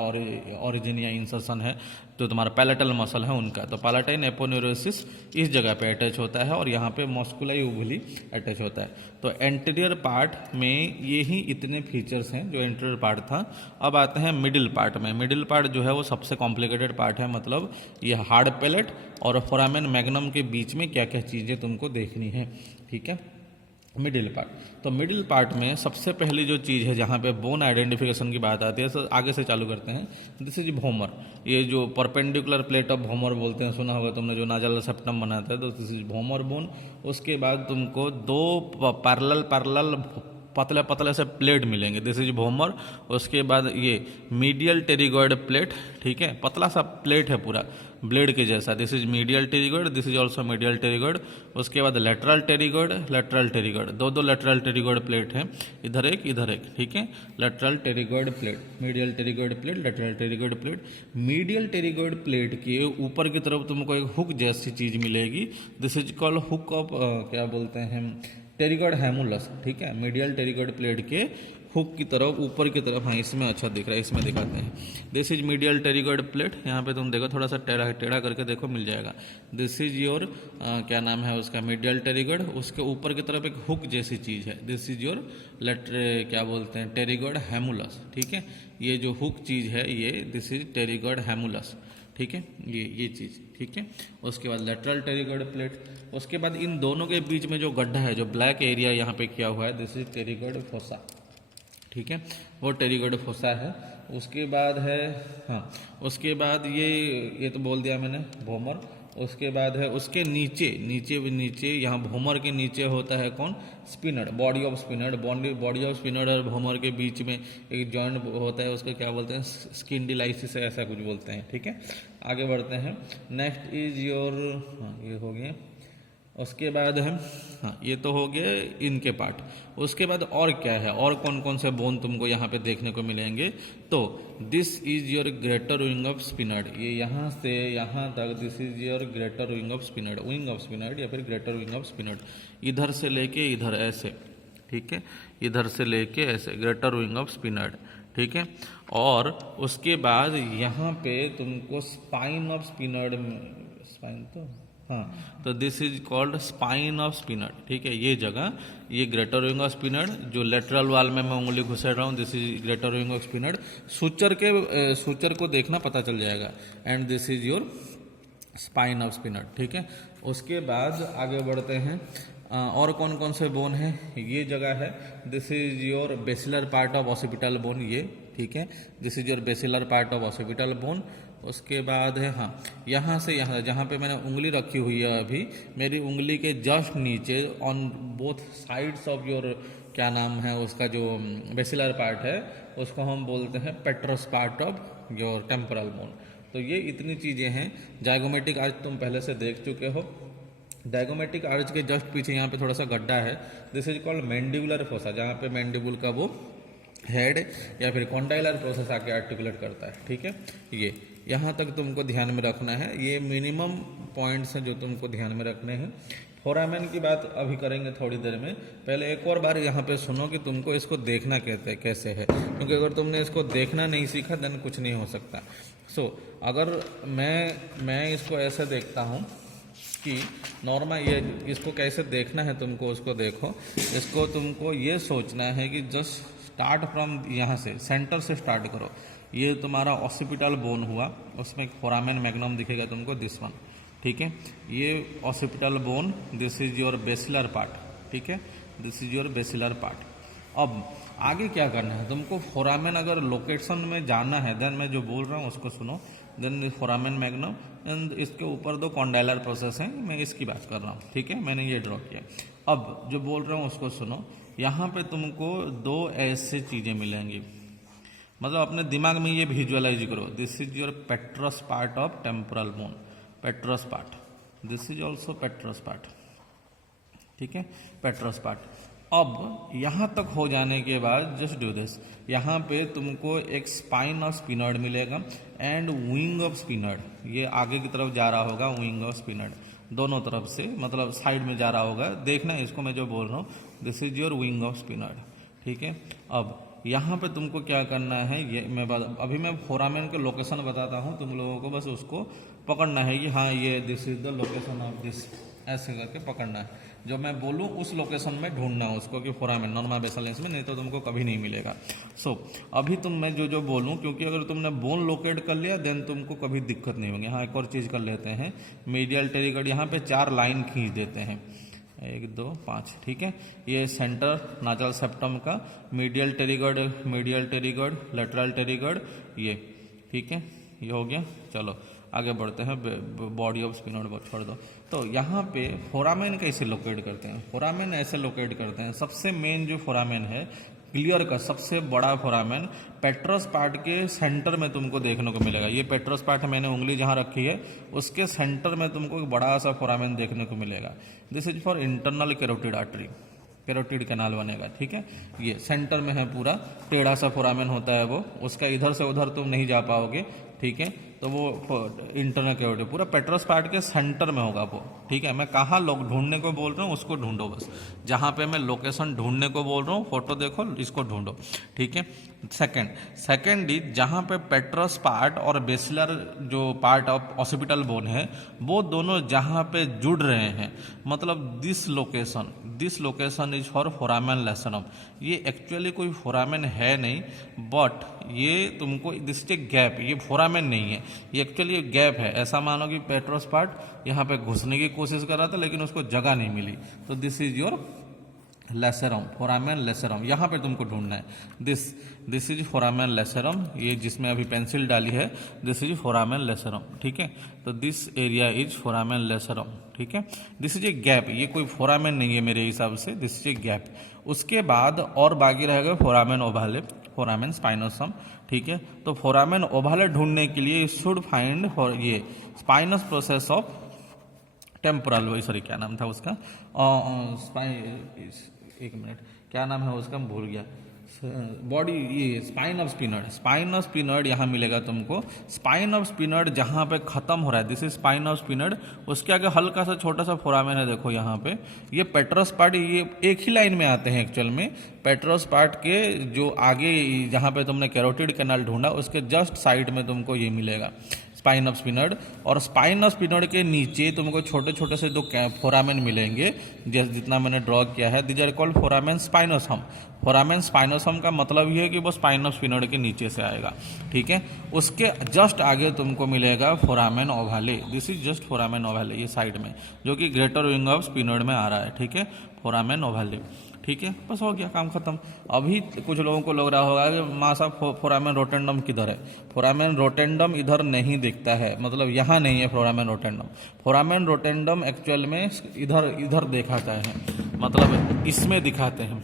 ओरिजिन या इंसर्शन है, जो तुम्हारा पैलेटल मसल है उनका। तो पालाटाइन एपोन्यूरोसिस इस जगह पे अटैच होता है और यहाँ पे मस्कुलाई उबली अटैच होता है। तो एंटीरियर पार्ट में ये ही इतने फीचर्स हैं जो एंटीरियर पार्ट था। अब आते हैं मिडिल पार्ट में। मिडिल पार्ट जो है वो सबसे कॉम्प्लिकेटेड पार्ट है, मतलब ये हार्ड पैलेट और फोरामेन मैग्नम के बीच में क्या क्या चीज़ें तुमको देखनी है, ठीक है। मिडिल पार्ट, तो मिडिल पार्ट में सबसे पहली जो चीज़ है जहाँ पे बोन आइडेंटिफिकेशन की बात आती है, तो आगे से चालू करते हैं। दिस इज भोमर, ये जो परपेंडिकुलर प्लेट ऑफ भोमर बोलते हैं, सुना होगा तुमने, जो नाजल सेप्टम बनाता है, तो दिस इज भोमर बोन। उसके बाद तुमको दो पैरेलल पतले पतले से प्लेट मिलेंगे, दिस इज भोमर। उसके बाद ये मीडियल टेरिगॉइड प्लेट, ठीक है, पतला सा प्लेट है पूरा ब्लेड के जैसा, this is medial pterygoid, this is also medial pterygoid. उसके बाद लेटरल टेरिगॉइड, दो लेटरल टेरिगॉइड प्लेट हैं, इधर एक, ठीक है, lateral pterygoid plate, medial pterygoid plate, lateral pterygoid plate. Medial pterygoid plate के ऊपर की तरफ तुमको एक हुक जैसी चीज मिलेगी, this is called hook of क्या बोलते हैं, टेरिगॉइड हैमुलस, ठीक है। मीडियल टेरिगॉइड प्लेट के हुक की तरफ, ऊपर की तरफ, हाँ इसमें अच्छा दिख रहा है, इसमें दिखाते हैं। This is medial pterygoid plate, यहाँ पे तुम देखो थोड़ा सा टेढ़ा करके देखो, मिल जाएगा। दिस इज योर क्या नाम है उसका, मीडियल टेरिगॉइड। उसके ऊपर की तरफ एक हुक जैसी चीज़ है, दिस इज योर क्या बोलते हैं, टेरिगॉइड हैमुलस, ठीक है। ये जो हुक चीज़ है ये, दिस इज टेरिगॉइड हैमुलस, ठीक है, ये चीज़, ठीक है। उसके बाद लेटरल टेरिगॉइड प्लेट। उसके बाद इन दोनों के बीच में जो गड्ढा है, जो ब्लैक एरिया यहाँ पे किया हुआ है, दिस इज टेरिगॉइड फोसा, ठीक है, वो टेरिगॉइड फोसा है। उसके बाद है, हाँ उसके बाद ये तो बोल दिया मैंने, भोमर। उसके बाद है उसके नीचे यहाँ भोमर के नीचे होता है कौन, स्पिनड, बॉडी ऑफ स्पिनड। बॉडी ऑफ स्पिनड और भोमर के बीच में एक जॉइंट होता है, उसको क्या बोलते हैं, स्किंडिलाइसिस, ऐसा कुछ बोलते हैं, ठीक है। आगे बढ़ते हैं। नेक्स्ट इज योर, हाँ ये हो गया। उसके बाद है, हाँ ये तो हो गया इनके पार्ट। उसके बाद और क्या है, और कौन कौन से बोन तुमको यहाँ पे देखने को मिलेंगे, तो this is your greater wing of sphenoid, ये यहाँ से यहाँ तक, this is your greater wing of sphenoid या फिर ग्रेटर विंग ऑफ स्पिनड। इधर से लेके इधर ऐसे, ठीक है, इधर से लेके ऐसे ग्रेटर विंग ऑफ स्पिनड, ठीक है। और उसके बाद यहाँ पे तुमको स्पाइन ऑफ स्पिनड, स्पाइन तो हाँ, तो this is called spine of sphenoid, ठीक है। ये जगह, ये ग्रेटर विंग ऑफ स्पिनड, जो लेटरल वाल में मैं उंगली घुसेड़ रहा हूँ, this is greater wing of sphenoid. Suture को देखना पता चल जाएगा, and this is your spine of sphenoid, ठीक है। उसके बाद आगे बढ़ते हैं, और कौन कौन से बोन है, ये जगह है, this is your basilar part of occipital bone, ये, ठीक है, this is your basilar part of occipital bone. उसके बाद है, हाँ यहाँ से यहाँ, जहाँ पे मैंने उंगली रखी हुई है अभी, मेरी उंगली के जस्ट नीचे, on both sides of your क्या नाम है उसका, जो बेसिलर पार्ट है, उसको हम बोलते हैं पेट्रस part of your temporal bone. तो ये इतनी चीज़ें हैं। जाइगोमेटिक आर्च तुम पहले से देख चुके हो। डायगोमेटिक आर्च के जस्ट पीछे यहाँ पे थोड़ा सा गड्ढा है, this is called mandibular fossa, जहाँ पे मैंडिबुल का वो हेड या फिर कॉन्डाइलर प्रोसेस आके आर्टिकुलेट करता है, ठीक है। ये यहाँ तक तुमको ध्यान में रखना है, ये मिनिमम पॉइंट्स हैं जो तुमको ध्यान में रखने हैं। फोरामेन की बात अभी करेंगे थोड़ी देर में, पहले एक और बार यहाँ पे सुनो कि तुमको इसको देखना कैसे है, क्योंकि अगर तुमने इसको देखना नहीं सीखा देन कुछ नहीं हो सकता। अगर मैं इसको ऐसे देखता हूँ कि नॉर्मल, ये इसको कैसे देखना है तुमको, उसको देखो। इसको तुमको ये सोचना है कि जस्ट स्टार्ट फ्रॉम यहाँ से, सेंटर से स्टार्ट करो। ये तुम्हारा ऑसिपिटल बोन हुआ, उसमें फोरामेन मैग्नम दिखेगा तुमको, दिस वन, ठीक है। ये occipital bone, this is your basilar part, ठीक है, this is your basilar part. अब आगे क्या करना है तुमको, फोरामेन अगर लोकेशन में जाना है, देन मैं जो बोल रहा हूँ उसको सुनो। देन फोरामेन मैग्नम, एंड इसके ऊपर दो कॉन्डाइलर प्रोसेस हैं, मैं इसकी बात कर रहा हूँ, ठीक है, मैंने ये ड्रॉ किया। अब जो बोल रहा हूँ उसको सुनो। यहाँ पे तुमको दो ऐसे चीज़ें मिलेंगी, मतलब अपने दिमाग में ये विजुअलाइज करो। This is your पेट्रस part of temporal bone, पेट्रस part, this is also पेट्रस part, ठीक है, पेट्रस पार्ट। अब यहाँ तक हो जाने के बाद जस्ट डू दिस, यहाँ पे तुमको एक स्पाइन ऑफ स्पिनर्ड मिलेगा एंड विंग ऑफ स्पिनर्ड, ये आगे की तरफ जा रहा होगा, विंग ऑफ स्पिनर्ड दोनों तरफ से मतलब साइड में जा रहा होगा, देखना इसको मैं जो बोल रहा हूँ, this is your wing of sphenoid, ठीक है। अब यहाँ पे तुमको क्या करना है, ये अभी मैं फोरामेन के लोकेशन बताता हूँ, तुम लोगों को बस उसको पकड़ना है कि हाँ ये this is the location of this, ऐसे करके पकड़ना है, जो मैं बोलूँ उस लोकेशन में ढूंढना है उसको कि फोरामेन नॉर्मल बेसल लेंस में, नहीं तो तुमको कभी नहीं मिलेगा। सो अभी मैं जो बोलूँ, क्योंकि अगर तुमने बोन लोकेट कर लिया देन तुमको कभी दिक्कत नहीं होगी। हाँ एक और चीज़ कर लेते हैं, मीडियल टेरिगर्ड यहाँ पे 4 लाइन खींच देते हैं, 1 2 5, ठीक है। ये सेंटर नाजल सेप्टम का मीडियल टेरिगर्ड, लेटरल टेरिगर्ड, ये ठीक है, ये हो गया। चलो आगे बढ़ते हैं, बॉडी ऑफ स्पिनर्ड छोड़ दो। तो यहाँ पे फोरामेन कैसे लोकेट करते हैं, फोरामेन ऐसे लोकेट करते हैं, सबसे मेन जो फोरामेन है क्लियर का सबसे बड़ा फोरामेन पेट्रस पार्ट के सेंटर में तुमको देखने को मिलेगा। ये पेट्रस पार्ट मैंने उंगली जहाँ रखी है उसके सेंटर में तुमको एक बड़ा सा फोरामेन देखने को मिलेगा। This is for internal carotid artery, carotid canal बनेगा, ठीक है। ये सेंटर में है, पूरा टेढ़ा सा फोरामेन होता है वो, उसका इधर से उधर तुम नहीं जा पाओगे, ठीक है। तो वो इंटरनल कैरोटिड पूरा पेट्रस पार्ट के सेंटर में होगा वो, ठीक है। मैं कहाँ लोग ढूंढने को बोल रहा हूँ उसको ढूंढो, बस जहाँ पे मैं लोकेशन ढूंढने को बोल रहा हूँ फोटो देखो इसको ढूंढो, ठीक है। सेकंड इज जहाँ पे पेट्रस पार्ट और बेसिलर जो पार्ट ऑफ ऑसिपिटल बोन है वो दोनों जहाँ पे जुड़ रहे हैं, मतलब this location is for foramen lacerum. ये एक्चुअली कोई फोरामेन है नहीं, बट ये तुमको दिस इज ए गैप, ये फोरामेन नहीं है, ये एक्चुअली एक गैप है। ऐसा मानो कि पेट्रस पार्ट यहाँ पे घुसने की कोशिश कर रहा था लेकिन उसको जगह नहीं मिली, तो दिस इज योर लेसरम, फोरामेन लेसरम, यहाँ पे तुमको ढूंढना है। दिस इज फोरामेन लेसरम, ये जिसमें अभी पेंसिल डाली है, दिस इज फोरामेन लेसरम, ठीक है। तो दिस एरिया इज फोरामेन लेसरम, ठीक है। दिस इज ए गैप, ये कोई फोरामेन नहीं है मेरे हिसाब से, दिस इज ए गैप। उसके बाद और बाकी रहेगा फोरामेन ओवाले, फोरामेन स्पाइनोसम, ठीक है। तो फोरामेन ओवाले ढूंढने के लिए शुड फाइंड फॉर ये spinous process of temporal, sorry क्या नाम था उसका, एक मिनट क्या नाम है उसका, भूल गया, बॉडी, ये स्पाइन ऑफ स्पिनर्ड यहाँ मिलेगा तुमको। स्पाइन ऑफ स्पिनर्ड जहाँ पे खत्म हो रहा है, दिस इज स्पाइन ऑफ स्पिनर्ड, उसके आगे हल्का सा छोटा सा फोरामेन है, देखो यहाँ पे। ये पेट्रस पार्ट, ये एक ही लाइन में आते हैं एक्चुअल में। पेट्रस पार्ट के जो आगे जहाँ पे तुमने कैरोटिड कैनाल ढूंढा उसके जस्ट साइड में तुमको ये मिलेगा स्पाइन ऑफ स्पिनर्ड, और स्पाइन ऑफ स्पिनर्ड के नीचे तुमको छोटे छोटे से दो फोरामेन मिलेंगे, जितना मैंने ड्रॉ किया है, these are called foramen spinosum. Foramen spinosum का मतलब ये है कि वो स्पाइन ऑफ स्पिनर्ड के नीचे से आएगा, ठीक है। उसके जस्ट आगे तुमको मिलेगा foramen ovale, this is just foramen ovale, ये साइड में, जो कि ग्रेटर विंग ऑफ स्पिनर्ड में आ रहा है, ठीक है, फोरामेन ओवाले, ठीक है। बस हो गया, काम खत्म। अभी कुछ लोगों को लग रहा होगा कि माँ साहब फोरामेन रोटेंडम किधर है। फोरामेन रोटेंडम इधर नहीं दिखता है, मतलब यहाँ नहीं है फोरामेन रोटेंडम। फोरामेन रोटेंडम एक्चुअल में इधर दिखाता है, मतलब इसमें दिखाते हैं,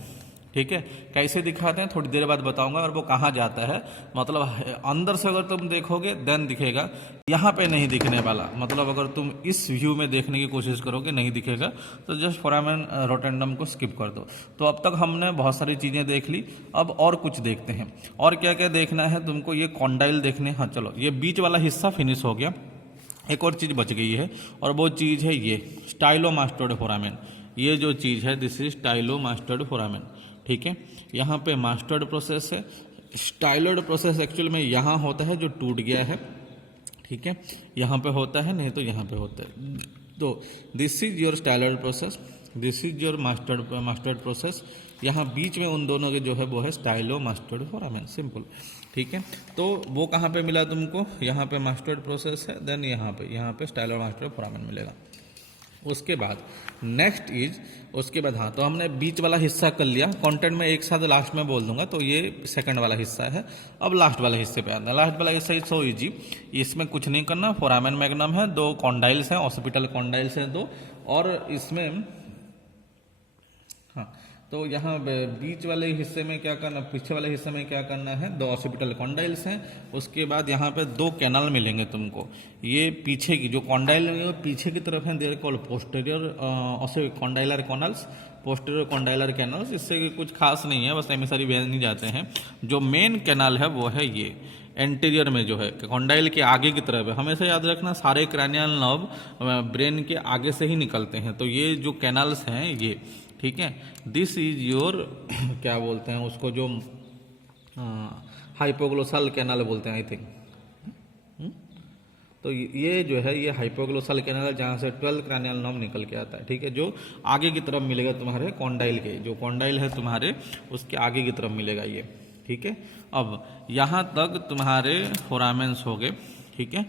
ठीक है। कैसे दिखाते हैं थोड़ी देर बाद बताऊंगा, और वो कहाँ जाता है, मतलब अंदर से अगर तुम देखोगे देन दिखेगा, यहाँ पे नहीं दिखने वाला, मतलब अगर तुम इस व्यू में देखने की कोशिश करोगे नहीं दिखेगा, तो जस्ट फोरामेन रोटेंडम को स्किप कर दो। तो अब तक हमने बहुत सारी चीज़ें देख ली, अब और कुछ देखते हैं। और क्या क्या देखना है तुमको, ये कॉन्डाइल देखने, हाँ चलो, ये बीच वाला हिस्सा फिनिश हो गया। एक और चीज़ बच गई है, और वो चीज़ है ये स्टाइलोमास्टोइड फोरामेन। ये जो चीज़ है दिस इज स्टाइलोमास्टोइड फोरामेन, ठीक है। यहाँ पे मास्टर्ड प्रोसेस है, स्टाइलर्ड प्रोसेस एक्चुअल में यहाँ होता है जो टूट गया है, ठीक है, यहाँ पे होता है, नहीं तो यहाँ पे होता है। तो this is your styloid process, this is your mastoid process. यहाँ बीच में उन दोनों के जो है वो है स्टाइलोमास्टोइड फोरामेन, सिंपल, ठीक है। तो वो कहाँ पे मिला तुमको, यहाँ पे मास्टर्ड प्रोसेस है, देन यहाँ पे स्टाइलोमास्टोइड फोरामेन मिलेगा। उसके बाद नेक्स्ट इज, उसके बाद हाँ, तो हमने बीच वाला हिस्सा कर लिया, कंटेंट में एक साथ लास्ट में बोल दूंगा, तो ये सेकंड वाला हिस्सा है। अब लास्ट वाले हिस्से पे आता है। लास्ट वाला हिस्सा इज सो इजी, इसमें कुछ नहीं करना। फोरामेन मैग्नम है, 2 कॉन्डाइल्स हैं, ऑसिपिटल कॉन्डाइल्स हैं 2, और इसमें हाँ तो यहाँ बीच वाले हिस्से में क्या करना, पीछे वाले हिस्से में क्या करना है, 2 ऑक्सीपिटल कॉन्डाइल्स हैं। उसके बाद यहाँ पे 2 कैनाल मिलेंगे तुमको। ये पीछे की जो कॉन्डाइल पीछे की तरफ है, they're called posterior condylar canals, posterior condylar canals. इससे कुछ खास नहीं है, बस एमिसरी वेन नहीं जाते हैं। जो मेन कैनाल है वो है ये एंटीरियर में, जो है कॉन्डाइल के आगे की तरफ है। हमेशा याद रखना सारे क्रैनियल नर्व ब्रेन के आगे से ही निकलते हैं। तो ये जो कैनाल्स हैं ये, ठीक है, दिस इज योर क्या बोलते हैं उसको, जो हाइपोग्लोसल कैनाल बोलते हैं आई थिंक। तो ये जो है ये हाइपोग्लोसल कैनाल, जहाँ से 12 क्रैनियल नर्व निकल के आता है, ठीक है, जो आगे की तरफ मिलेगा तुम्हारे कॉन्डाइल के, जो कॉन्डाइल है तुम्हारे उसके आगे की तरफ मिलेगा ये, ठीक है। अब यहाँ तक तुम्हारे फोरामेंस हो गए, ठीक है,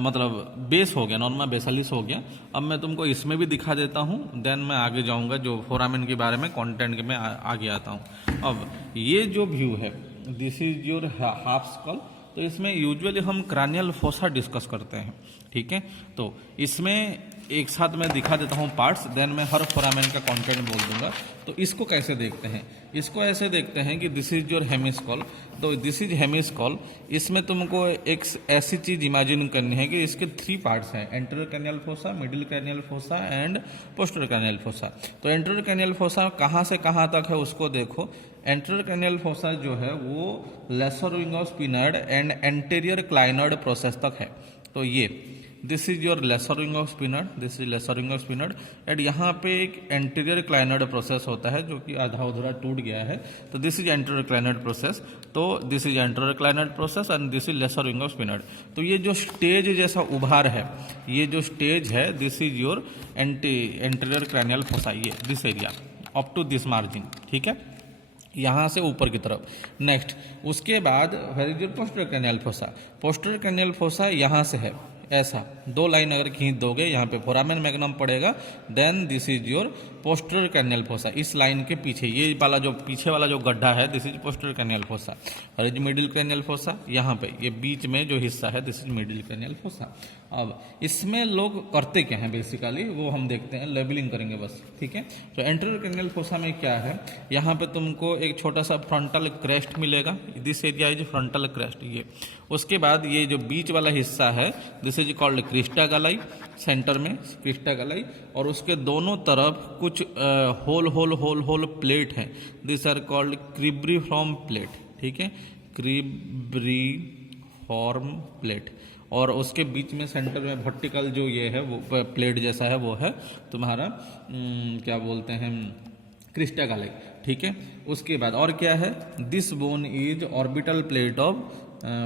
मतलब बेस हो गया, नॉर्मल बेसालिस हो गया। अब मैं तुमको इसमें भी दिखा देता हूँ, देन मैं आगे जाऊँगा जो फोरामेन के बारे में कंटेंट के में आगे आता हूँ। अब ये जो व्यू है, this is your half skull. तो इसमें यूजुअली हम क्रैनियल फोसा डिस्कस करते हैं, ठीक है। तो इसमें एक साथ मैं दिखा देता हूँ पार्ट्स, देन मैं हर फोरामेन का कंटेंट बोल दूंगा। तो इसको कैसे देखते हैं, इसको ऐसे देखते हैं कि दिस इज योर हेमिस्कल। तो दिस इज हेमिस्कल। इसमें तुमको एक ऐसी चीज इमेजिन करनी है कि इसके 3 पार्ट्स हैं, anterior cranial fossa, middle cranial fossa and posterior cranial fossa. तो एंटीरियर क्रैनियल फोसा कहाँ से कहाँ तक है उसको देखो। एंटीरियर क्रैनियल फोसा जो है वो lesser wing of sphenoid and anterior clinoid process तक है। तो ये this is your lesser wing of sphenoid, this is lesser wing of sphenoid and यहाँ पे एक एंटीरियर क्लाइनर्ड प्रोसेस होता है जो कि आधा उधरा टूट गया है। तो this is anterior clinoid process. तो this is anterior clinoid process and this is lesser wing of sphenoid. तो ये जो स्टेज जैसा उभार है, ये जो स्टेज है, this is your anterior cranial fossa, ये this area up to this margin, ठीक है, यहाँ से ऊपर की तरफ। नेक्स्ट उसके बाद posterior cranial fossa. Posterior cranial fossa यहाँ से है, ऐसा 2 लाइन अगर खींच दोगे, यहाँ पे फोरामेन मैग्नम पड़ेगा, then this is your posterior cranial fossa. इस लाइन के पीछे ये वाला जो पीछे वाला जो गड्ढा है, this is posterior cranial fossa. और ये मिडिल क्रैनियल फोसा, यहाँ पे ये बीच में जो हिस्सा है, this is middle cranial fossa. अब इसमें लोग करते क्या हैं बेसिकली, वो हम देखते हैं, लेबलिंग करेंगे बस, ठीक है। तो एंटीरियर क्रैनियल फोसा में क्या है, यहाँ पे तुमको एक छोटा सा फ्रंटल क्रेस्ट मिलेगा, this area is frontal crest ये। उसके बाद ये जो बीच वाला हिस्सा है, दिस इज कॉल्ड क्रिस्टा गलाई, सेंटर में क्रिस्टा गलाई, और उसके दोनों तरफ कुछ होल प्लेट है, दिस आर कॉल्ड क्रिब्रीफॉर्म प्लेट, ठीक है, क्रिब्रीफॉर्म प्लेट। और उसके बीच में सेंटर में वर्टिकल जो ये है वो प्लेट जैसा है, वो है तुम्हारा क्या बोलते हैं, क्रिस्टा गलाई, ठीक है। उसके बाद और क्या है, this bone is orbital plate of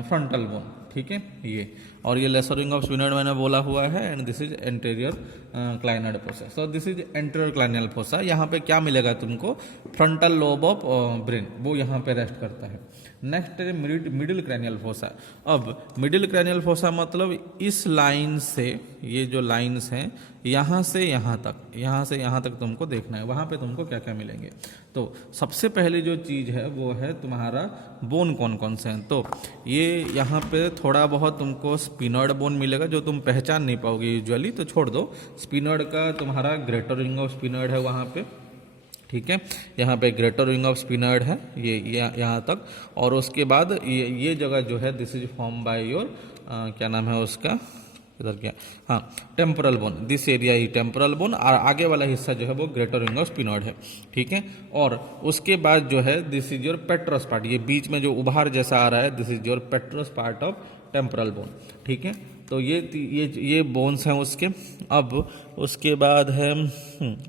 frontal bone, ठीक है ये। और ये लेसर विंग ऑफ स्पिनर्ड मैंने बोला हुआ है and this is anterior clinoid process. तो this is anterior clinoid fossa. यहाँ पे क्या मिलेगा तुमको, फ्रंटल लोब ऑफ ब्रेन, वो यहाँ पे रेस्ट करता है। नेक्स्ट है मिडिल क्रैनियल फोसा। अब मिडिल क्रैनियल फोसा मतलब इस लाइन से, ये जो लाइंस हैं यहाँ से यहाँ तक, यहाँ से यहाँ तक तुमको देखना है, वहाँ पे तुमको क्या क्या मिलेंगे। तो सबसे पहले जो चीज़ है वो है तुम्हारा बोन कौन कौन से हैं। तो ये यहाँ पे थोड़ा बहुत तुमको स्पिनर्ड बोन मिलेगा जो तुम पहचान नहीं पाओगे यूजुअली, तो छोड़ दो। स्पिनर्ड का तुम्हारा ग्रेटर रिंग ऑफ स्पिनर्ड है वहाँ पे, ठीक है, यहाँ पे ग्रेटर विंग ऑफ स्पिनर्ड है ये यहाँ तक। और उसके बाद ये जगह जो है, this is form by your क्या नाम है उसका, इधर क्या, हाँ, temporal bone, this area he temporal bone, और आगे वाला हिस्सा जो है वो ग्रेटर विंग ऑफ स्पिनर्ड है, ठीक है। और उसके बाद जो है दिस इज योर पेट्रस पार्ट, ये बीच में जो उभार जैसा आ रहा है, this is your पेट्रस part of temporal bone, ठीक है। तो ये बोन्स हैं उसके। अब उसके बाद है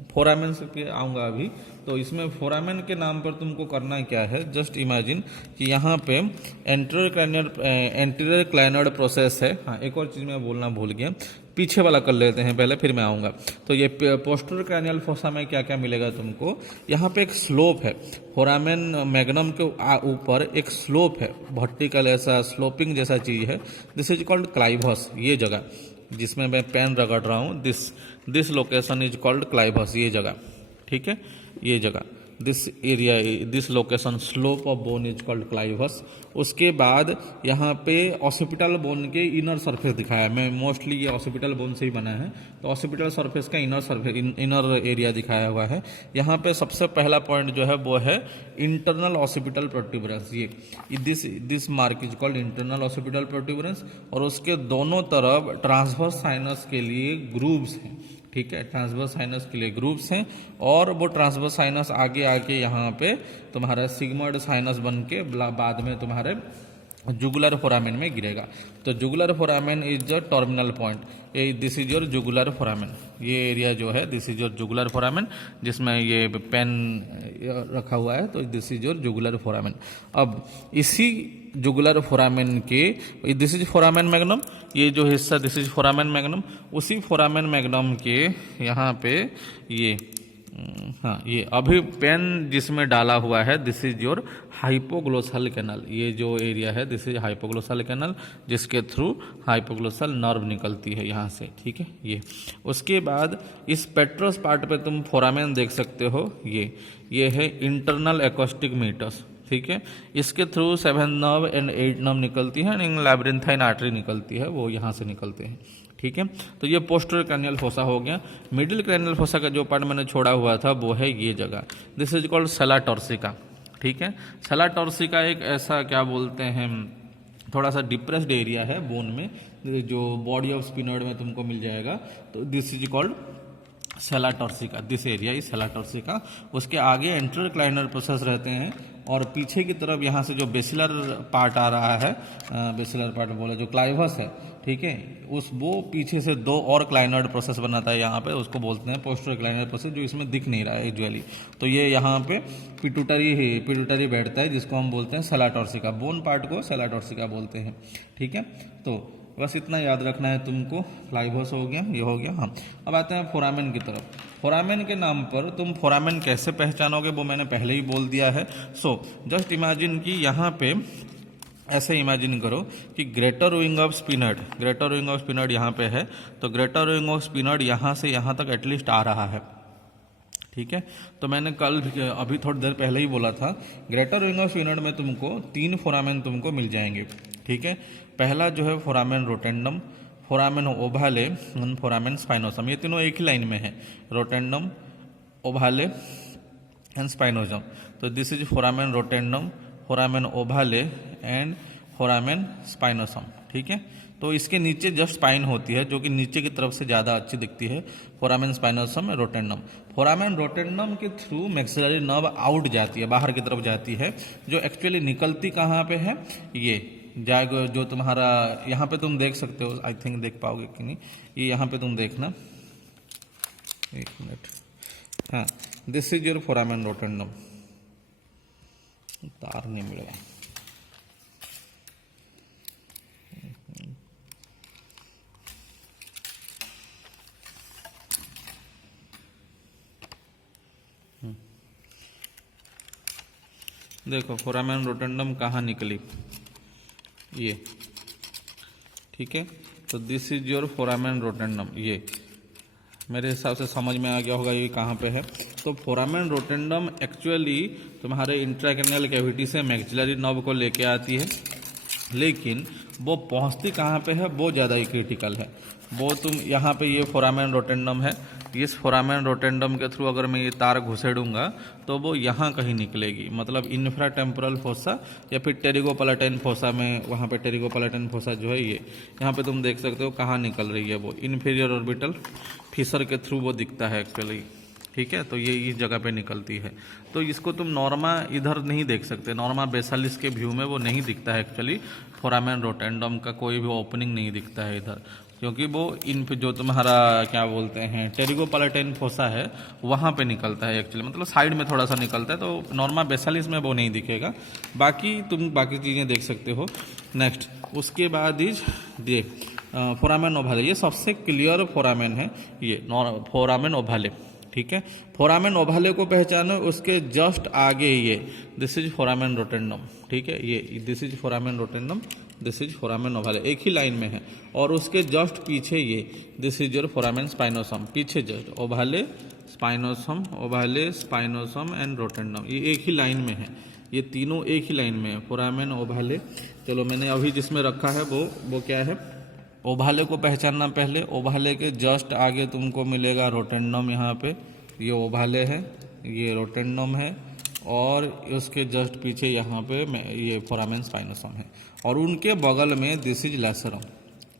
फोरामेन पे आऊँगा अभी। तो इसमें फोरामेन के नाम पर तुमको करना क्या है, जस्ट इमेजिन कि यहाँ पे एंटीरियर क्लाइनर्ड प्रोसेस है। हाँ, एक और चीज़ मैं बोलना भूल गया, पीछे वाला कर लेते हैं पहले, फिर मैं आऊँगा। तो ये पोस्टीरियर क्रैनियल फोसा में क्या क्या मिलेगा तुमको, यहाँ पे एक स्लोप है, फोरामेन मैग्नम के ऊपर एक स्लोप है, वर्टिकल ऐसा स्लोपिंग जैसा चीज़ है, दिस इज कॉल्ड क्लाइवस। ये जगह जिसमें मैं पेन रगड़ रहा हूँ, this location is called clivus, ये जगह, ठीक है, ये जगह this area, this location slope of bone is called clivus. उसके बाद यहाँ पे ऑसिपिटल बोन के इनर सरफेस दिखाया, मैं मोस्टली ये ऑसिपिटल बोन से ही बना है, तो ऑसिपिटल सरफेस का इनर सरफेस, इनर एरिया दिखाया हुआ है। यहाँ पे सबसे पहला पॉइंट जो है वो है इंटरनल ऑसिपिटल प्रोट्यूबरेंस, ये this mark is called internal occipital protuberance. और उसके दोनों तरफ ट्रांसवर्स साइनस के लिए ग्रूव्स हैं, ठीक है, ट्रांसवर्स साइनस के लिए ग्रूव्स हैं, और वो ट्रांसवर्स साइनस आगे आके यहाँ पे तुम्हारा सिग्मोइड साइनस बन के बाद में तुम्हारे जुगुलर फोरामेन में गिरेगा। तो jugular foramen is the terminal point, this is your jugular foramen, ये एरिया जो है this is your jugular foramen, जिसमें ये पेन रखा हुआ है, तो this is your jugular foramen. अब इसी जुगुलर फोरामेन के, दिस इज फोरामेन मैग्नम, ये जो हिस्सा दिस इज फोरामेन मैग्नम, उसी फोरामेन मैग्नम के यहाँ पे ये हाँ, ये अभी पेन जिसमें डाला हुआ है this is your hypoglossal canal, ये जो एरिया है दिस इज हाइपोग्लोसल कैनल, जिसके थ्रू हाइपोग्लोसल नर्व निकलती है यहाँ से, ठीक है ये। उसके बाद इस पेट्रस पार्ट पे तुम फोरामेन देख सकते हो, ये है इंटरनल एक्रोस्टिक मीटस, ठीक है, इसके थ्रू 7 नर्व एंड 8 नर्व निकलती है, एंड लैब्रिंथाइन आर्टरी निकलती है, वो यहाँ से निकलते हैं, ठीक है। तो ये पोस्टीरियर क्रैनियल फोसा हो गया। मिडिल क्रैनियल फोसा का जो पार्ट मैंने छोड़ा हुआ था वो है ये जगह, दिस इज कॉल्ड सेला टॉर्सिका, ठीक है। सेला टॉर्सिका एक ऐसा क्या बोलते हैं, थोड़ा सा डिप्रेस्ड एरिया है बोन में, जो बॉडी ऑफ स्पिनॉइड में तुमको मिल जाएगा, तो this is called sella turcica, this area is sella turcica. उसके आगे एंटरक्लाइनर प्रोसेस रहते हैं, और पीछे की तरफ यहाँ से जो बेसिलर पार्ट आ रहा है, बेसिलर पार्ट बोले जो क्लाइवस है, ठीक है, वो पीछे से 2 और क्लाइनर्ड प्रोसेस बनाता है यहाँ पे, उसको बोलते हैं पोस्टीरियर क्लाइनर प्रोसेस, जो इसमें दिख नहीं रहा है यूजुअली। तो ये यहाँ पे पिट्यूटरी बैठता है, जिसको हम बोलते हैं सेला टॉर्सिका, बोन पार्ट को सेला टॉर्सिका बोलते हैं, ठीक है। तो बस इतना याद रखना है तुमको, क्लाइवस हो गया, ये हो गया। हाँ, अब आते हैं फोरामेन की तरफ। फोरामेन के नाम पर तुम फोरामेन कैसे पहचानोगे वो मैंने पहले ही बोल दिया है। सो जस्ट इमेजिन कि यहाँ पे ऐसे इमेजिन करो कि ग्रेटर विंग ऑफ स्पिनॉइड यहाँ पे है, तो ग्रेटर विंग ऑफ स्पिनॉइड यहाँ से यहाँ तक एटलीस्ट आ रहा है, ठीक है। तो मैंने कल अभी थोड़ी देर पहले ही बोला था, ग्रेटर विंग ऑफ स्पिनॉइड में तुमको 3 फोरामेन तुमको मिल जाएंगे, ठीक है। पहला जो है foramen rotundum, foramen ovale, foramen spinosum, ये तीनों एक ही लाइन में है, रोटेंडम, ओभाले एंड स्पाइनोसम। तो this is foramen rotundum, foramen ovale and foramen spinosum, ठीक है। तो इसके नीचे जस्ट स्पाइन होती है, जो कि नीचे की तरफ से ज़्यादा अच्छी दिखती है, फोरामेन स्पाइनोसम और रोटेंडम। फोरामेन रोटेंडम के थ्रू मैक्सिलरी नर्व आउट जाती है, बाहर की तरफ जाती है, जो एक्चुअली निकलती कहाँ पे है, ये जो तुम्हारा यहाँ पे तुम देख सकते हो, आई थिंक देख पाओगे कि नहीं, ये यहाँ पे तुम देखना, 1 मिनट, हाँ, दिस इज योर फोरामेन रोटेंडम, तार नहीं मिलेगा, देखो फोरामेन रोटेंडम कहाँ निकली, ये, ठीक है। तो दिस इज योर फोरामेन रोटेंडम, ये मेरे हिसाब से समझ में आ गया होगा ये कहाँ पे है। तो फोरामेन रोटेंडम एक्चुअली तुम्हारे इंट्राक्रैनियल कैविटी से मैक्सिलरी नर्व को लेके आती है, लेकिन वो पहुँचती कहाँ पे है वो ज़्यादा ही क्रिटिकल है। वो तुम यहाँ पे ये फोरामेन रोटेंडम है, इस फोरामेन रोटेंडम के थ्रू अगर मैं ये तार घुसेड़ूंगा तो वो यहाँ कहीं निकलेगी, मतलब इन्फ्रा टेम्पोरल फोसा या फिर टेरिगोपैलेटाइन फोसा में, वहाँ पे टेरिगोपैलेटाइन फोसा जो है ये, यहाँ पे तुम देख सकते हो कहाँ निकल रही है, वो इन्फीरियर ऑर्बिटल फिशर के थ्रू वो दिखता है एक्चुअली, ठीक है। तो ये इस जगह पे निकलती है। तो इसको तुम नॉर्मा इधर नहीं देख सकते, नॉर्मा बेसालिस के व्यू में वो नहीं दिखता है एक्चुअली, फोरामेन रोटेंडम का कोई भी ओपनिंग नहीं दिखता है इधर, क्योंकि वो इन जो तुम्हारा क्या बोलते हैं टेरिगोपैलेटाइन फोसा है वहाँ पे निकलता है एक्चुअली, मतलब साइड में थोड़ा सा निकलता है, तो नॉर्मा बेसालिस में वो नहीं दिखेगा। बाकी तुम बाकी चीज़ें देख सकते हो। नेक्स्ट उसके बाद इज ये फोरामेन ओभाले, ये सबसे क्लियर फोरामेन है, ये फोरामेन ओभाले, ठीक है। फोरामेन ओभाले को पहचानो, उसके जस्ट आगे ये दिस इज फोरामेन रोटेंडम, ठीक है, ये this is foramen rotundum, this is foramen ovale, एक ही लाइन में है। और उसके जस्ट पीछे ये this is your foramen spinosum, पीछे just ovale spinosum, ovale, spinosum and rotundum, ये एक ही लाइन में है, ये तीनों एक ही लाइन में है, फोरामेन, ओवाले। चलो मैंने अभी जिसमें रखा है वो क्या है, ओवाले को पहचानना पहले। ओवाले के जस्ट आगे तुमको मिलेगा रोटेंडम, यहाँ पे ये ओवाले है, ये रोटेंडम है, और उसके जस्ट पीछे यहाँ पे ये फोरामेन स्पाइनोसम है, और उनके बगल में दिस इज लैसरम,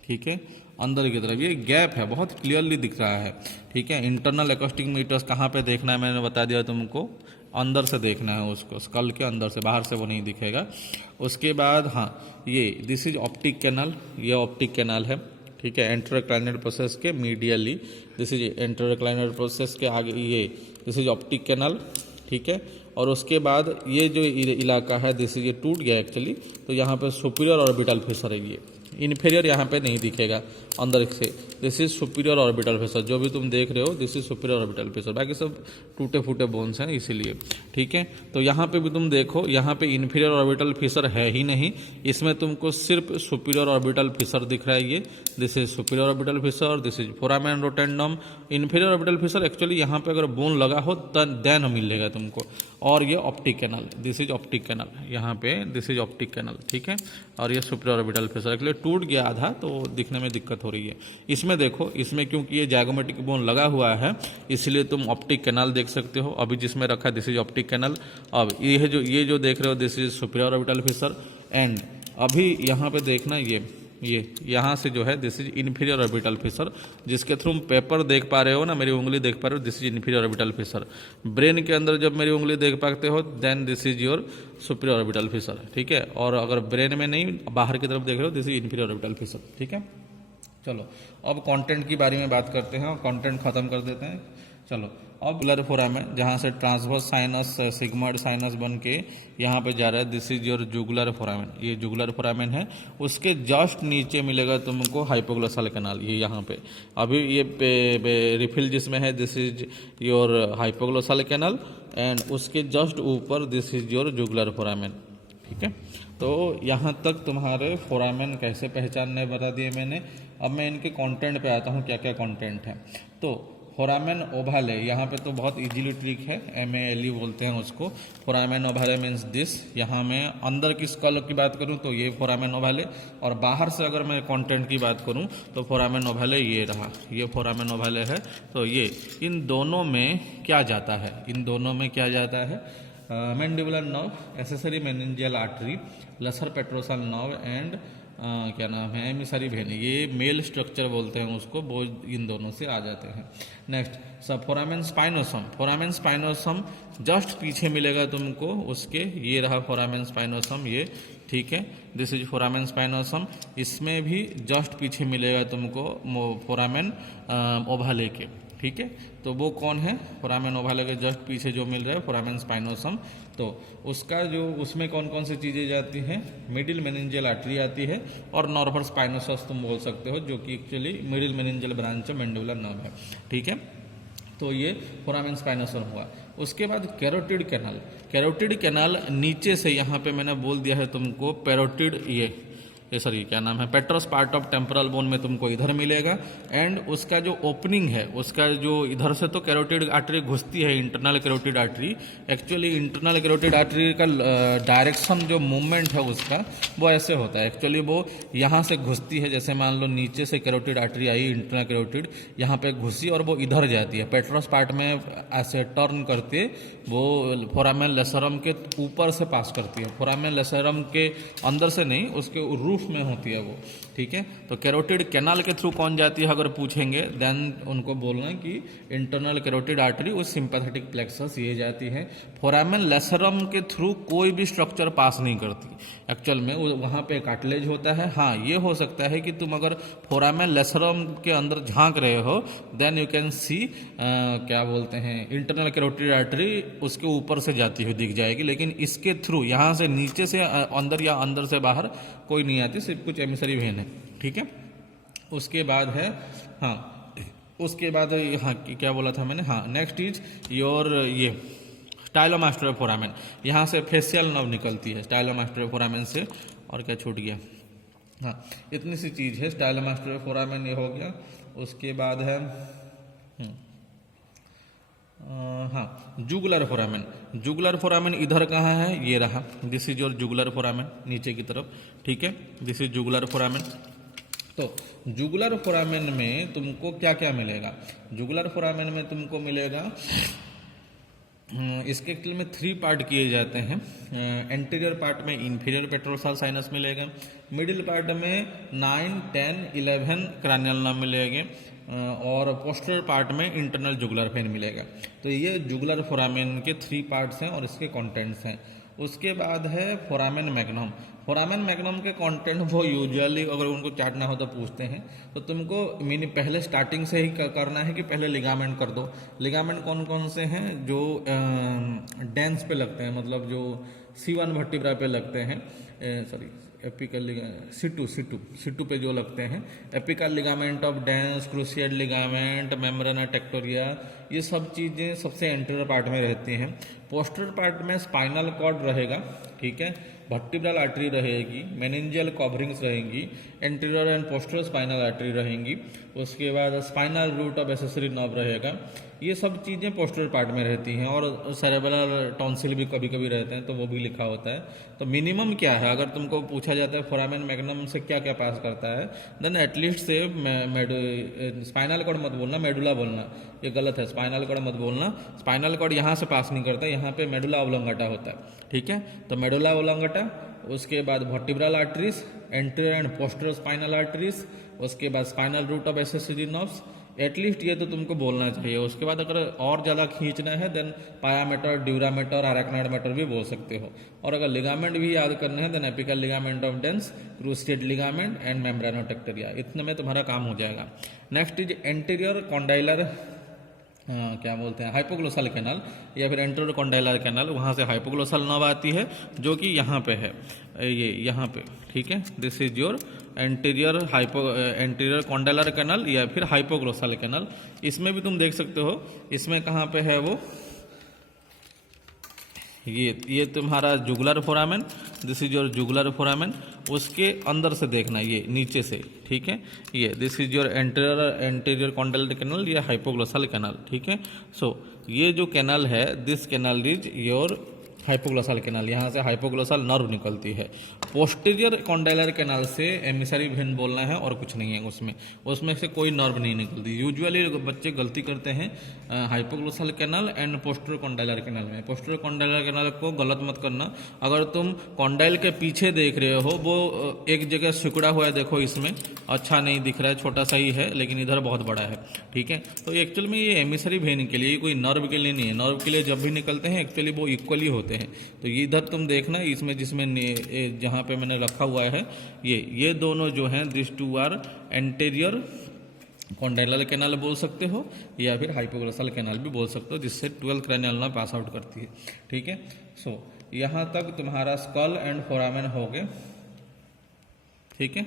ठीक है, अंदर की तरफ ये गैप है, बहुत क्लियरली दिख रहा है, ठीक है। इंटरनल एकॉस्टिक मीटर्स कहाँ पे देखना है मैंने बता दिया तुमको, अंदर से देखना है उसको, स्कल के अंदर से, बाहर से वो नहीं दिखेगा। उसके बाद हाँ, ये दिस इज ऑप्टिक कैनल, ये ऑप्टिक कैनल है, ठीक है, एंटेरोक्लाइनल प्रोसेस के मीडियली, दिस इज एंटेरोक्लाइनल प्रोसेस के आगे ये दिस इज ऑप्टिक कैनल, ठीक है। और उसके बाद ये जो इलाका है दिस इज, ये टूट गया एक्चुअली, तो यहाँ पे सुपीरियर ऑर्बिटल फिशर है, ये इन्फीरियर यहाँ पे नहीं दिखेगा अंदर से, this is superior orbital Fisher, जो भी तुम देख रहे हो this is superior orbital Fisher, बाकी सब टूटे फूटे बोन्स हैं इसीलिए, ठीक है। तो यहाँ पे भी तुम देखो, यहाँ पे इन्फीरियर ऑर्बिटल फिशर है ही नहीं, इसमें तुमको सिर्फ सुपीरियर ऑर्बिटल फिशर दिख रहा है, ये this is superior orbital Fisher, this is foramen रोटेंडम। Inferior orbital Fisher actually यहाँ पे अगर बोन लगा हो देन मिलेगा तुमको, और ये optic canal, this is optic canal, यहाँ पे दिस इज ऑप्टिक कैनल, ठीक है। और ये सुपीरियर ऑर्बिटल फिशर एक्चुअली टूट गया आधा, तो दिखने में दिक्कत हो रही है। इसमें देखो, इसमें क्योंकि ये जाइगोमेटिक बोन लगा हुआ है इसलिए तुम ऑप्टिक कैनल देख सकते हो, अभी जिसमें रखा दिस इज ऑप्टिक कैनल। अब ये जो देख रहे हो this is superior orbital Fisher, and अभी यहाँ पे देखना ये यहाँ से जो है this is inferior orbital Fisher, जिसके थ्रू पेपर देख पा रहे हो ना, मेरी उंगली देख पा रहे हो, this is inferior orbital fissure. Brain के अंदर जब मेरी उंगली देख पाते हो then this is your superior orbital fissure, ठीक है। और अगर ब्रेन में नहीं, बाहर की तरफ देख रहे हो, this is inferior orbital fissure, ठीक है। चलो अब कंटेंट की बारे में बात करते हैं और कंटेंट खत्म कर देते हैं। चलो अब जुगुलर फोरामेन, जहाँ से ट्रांसवर्स साइनस, सिग्मोइड साइनस बन के यहाँ पे जा रहा है, this is your jugular foramen, ये जुगुलर फोरामेन है। उसके जस्ट नीचे मिलेगा तुमको हाइपोग्लोसल कैनाल, ये यहाँ पे अभी ये रिफिल जिसमें है this is your hypoglossal canal, and उसके जस्ट ऊपर this is your jugular foramen, ठीक है। तो यहाँ तक तुम्हारे फोरामेन कैसे पहचानने बता दिए मैंने। अब मैं इनके कंटेंट पे आता हूँ, क्या क्या कंटेंट है। तो फोरामेन ओवाले, यहाँ पे तो बहुत इजीली ट्रिक है, MALE बोलते हैं उसको। फोरामेन ओवाले मीन्स दिस, यहाँ मैं अंदर की स्कल की बात करूँ तो ये फोरामेन ओवाले, और बाहर से अगर मैं कंटेंट की बात करूँ तो फोरामेन ओवाले ये रहा, ये फोरामेन ओवाले है। तो ये इन दोनों में क्या जाता है, इन दोनों में क्या जाता है, mandibular nerve, accessory meningeal artery, lesser petrosal nerve and क्या नाम है, एमिसरी वेन, ये मेल स्ट्रक्चर बोलते हैं उसको, वो इन दोनों से आ जाते हैं। नेक्स्ट सब foramen spinosum, foramen spinosum just पीछे मिलेगा तुमको उसके, ये रहा फोरामेन स्पाइनोसम, ये ठीक है, दिस इज फोरामेन स्पाइनोसम। इसमें भी जस्ट पीछे मिलेगा तुमको फोरामेन ओवाले के, ठीक है। तो वो कौन है, फोरामेन ओवाले के जस्ट पीछे जो मिल रहा है फोरामेन स्पाइनोसम। तो उसका जो उसमें कौन कौन सी चीज़ें जाती हैं, मिडिल मेनिंजियल आर्टरी आती है, और नॉर्मल स्पाइनोसस तुम बोल सकते हो, जो कि एक्चुअली मिडिल मेनिंजियल ब्रांच है, मैंडिबुलर नर्व है, ठीक है। तो ये फोरामेन स्पाइनोसम हुआ। उसके बाद कैरोटिड कैनाल, कैरोटिड कैनाल नीचे से यहाँ पे मैंने बोल दिया है तुमको, पैरोटिड ये सॉरी क्या नाम है, पेट्रस पार्ट ऑफ टेम्पोरल बोन में तुमको इधर मिलेगा, एंड उसका जो ओपनिंग है, उसका जो इधर से तो कैरोटिड आर्टरी घुसती है, internal carotid artery. Actually internal carotid artery का डायरेक्शन जो मूवमेंट है उसका वो ऐसे होता है, एक्चुअली वो यहाँ से घुसती है, जैसे मान लो नीचे से कैरोटिड आर्टरी आई, इंटरनल कैरोटिड यहाँ पे घुसी और वो इधर जाती है, पेट्रस पार्ट में ऐसे टर्न करते वो फोरामेन लेसरम के ऊपर से पास करती है, फोरामेन लेसरम के अंदर से नहीं, उसके रूफ में होती है वो, ठीक है। तो कैरोटिड कैनाल के थ्रू कौन जाती है अगर पूछेंगे, देन उनको बोलना कि इंटरनल कैरोटिड आर्टरी उस सिंपैथेटिक प्लेक्सस ये जाती है। फोरामेन लेसरम के थ्रू कोई भी स्ट्रक्चर पास नहीं करती, एक्चुअल में वहाँ पे कार्टिलेज होता है। हाँ, ये हो सकता है कि तुम अगर फोरामेन लेसरम के अंदर झांक रहे हो देन यू कैन सी क्या बोलते हैं, इंटरनल कैरोटिड आर्टरी उसके ऊपर से जाती हुई दिख जाएगी, लेकिन इसके थ्रू यहाँ से नीचे से अंदर या अंदर से बाहर कोई नहीं आती, सिर्फ कुछ एमिसरी वेन है, ठीक है। उसके बाद है हाँ, उसके बाद हाँ क्या बोला था मैंने, हाँ नेक्स्ट इज योर ये स्टाइलोमास्टर फोरामेन, यहाँ से फेशियल नर्व निकलती है स्टाइलोमास्टर फोरामेन से। और क्या छूट गया, हाँ इतनी सी चीज़ है, स्टाइलोमास्टर फोरामेन ये हो गया। उसके बाद है हाँ, जुगुलर फोरामेन। जुगुलर फोरामेन इधर कहाँ है, ये रहा, this is your jugular foramen नीचे की तरफ, ठीक है, दिस इज जुगुलर फोरामेन। तो जुगुलर फोरामेन में तुमको क्या क्या मिलेगा, जुगुलर फोरामेन में तुमको मिलेगा, इसके एक्चुअली में 3 पार्ट किए जाते हैं। एंटीरियर पार्ट में इंफीरियर पेट्रोसल साइनस मिलेगा, मिडिल पार्ट में 9, 10, 11 क्रैनियल नर्व मिलेंगे, और पोस्टीरियर पार्ट में इंटरनल जुगुलर वेन मिलेगा। तो ये जुगुलर फोरामेन के 3 पार्ट्स हैं और इसके कंटेंट्स हैं। उसके बाद है फोरामेन मैग्नम। फोरामेन मैग्नम के कंटेंट वो यूजुअली अगर उनको चाटना हो तो पूछते हैं, तो तुमको पहले स्टार्टिंग से ही करना है कि पहले लिगामेंट कर दो। लिगामेंट कौन कौन से हैं, जो डेंस पे लगते हैं, मतलब जो C1 वर्टिब्रा पे लगते हैं, सॉरी एपिकल C2 पे जो लगते हैं, apical ligament of dens, cruciate ligament, membrana tectoria, ये सब चीज़ें सबसे एंटीरियर पार्ट में रहती हैं। पोस्टीरियर पार्ट में स्पाइनल कॉर्ड रहेगा, ठीक है, वर्टिब्रल आर्टरी रहेगी, मेनिंजियल कवरिंग्स रहेंगी, anterior and posterior spinal artery रहेंगी, उसके बाद spinal root of accessory nerve रहेगा। ये सब चीज़ें पोस्टीरियर पार्ट में रहती हैं, और सेरेब्रल टॉन्सिल भी कभी कभी रहते हैं, तो वो भी लिखा होता है। तो मिनिमम क्या है, अगर तुमको पूछा जाता है फोरामेन मैग्नम से क्या क्या पास करता है, देन एटलीस्ट से स्पाइनल कॉर्ड मत बोलना, मेडुला बोलना, ये गलत है, स्पाइनल कॉर्ड मत बोलना। स्पाइनल कॉर्ड यहाँ से पास नहीं करता, यहाँ पे मेडुला ऑब्लोंगेटा होता है, ठीक है। तो मेडुला ऑब्लोंगेटा, उसके बाद vertebral arteries, anterior and posterior spinal arteries, उसके बाद spinal root of accessory nerves, at least ये तो तुमको बोलना चाहिए। उसके बाद अगर और ज़्यादा खींचना है then pia mater, dura mater, arachnoid mater भी बोल सकते हो। और अगर लिगामेंट भी याद करना है then apical ligament of dens, cruciate ligament and membrana tectoria, इतने में तुम्हारा काम हो जाएगा। नेक्स्ट इज एंटीरियर कॉन्डाइलर, क्या बोलते हैं, हाइपोग्लोसल कैनाल या फिर एंटीरियर कॉन्डाइलर कैनाल, वहाँ से हाइपोग्लोसल नर्व आती है जो कि यहाँ पे है, ये यहाँ पे, ठीक है, this is your anterior condylar canal या फिर हाइपोग्लोसल कैनाल। इसमें भी तुम देख सकते हो, इसमें कहाँ पे है वो, ये तुम्हारा jugular foramen, this is your jugular foramen. उसके अंदर से देखना, ये नीचे से, ठीक है, ये this is your anterior condylar canal या हाइपोग्लोसल कैनाल, ठीक है। सो ये जो कैनाल है, this canal is your hypoglossal canal, यहाँ से हाइपोग्लोसल नर्व निकलती है। पोस्टीरियर कॉन्डाइलर कैनाल से एमिसरी वेन बोलना है और कुछ नहीं है, उसमें से कोई नर्व नहीं निकलती। यूजुअली बच्चे गलती करते हैं hypoglossal canal and posterior condylar canal में। पोस्टीरियर कॉन्डाइलर कैनाल को गलत मत करना। अगर तुम कॉन्डाइल के पीछे देख रहे हो, वो एक जगह सिकुड़ा हुआ है, देखो इसमें अच्छा नहीं दिख रहा है, छोटा सा ही है, लेकिन इधर बहुत बड़ा है, ठीक है। तो एक्चुअल में ये एमिसरी वेन के लिए, कोई नर्व के लिए नहीं है। नर्व के लिए जब भी निकलते हैं एक्चुअली वो इक्वली होते हैं। तो ये इधर तुम देखना, इसमें जिसमें जहाँ पे मैंने रखा हुआ है, ये दोनों जो हैं, this two are anterior condylar canal बोल सकते हो या फिर हाइपोग्लोसल कैनाल भी बोल सकते हो, जिससे 12 क्रैनियल नर्व पास आउट करती है, ठीक है। सो यहाँ तक तुम्हारा स्कल एंड फोरामेन हो गए, ठीक है।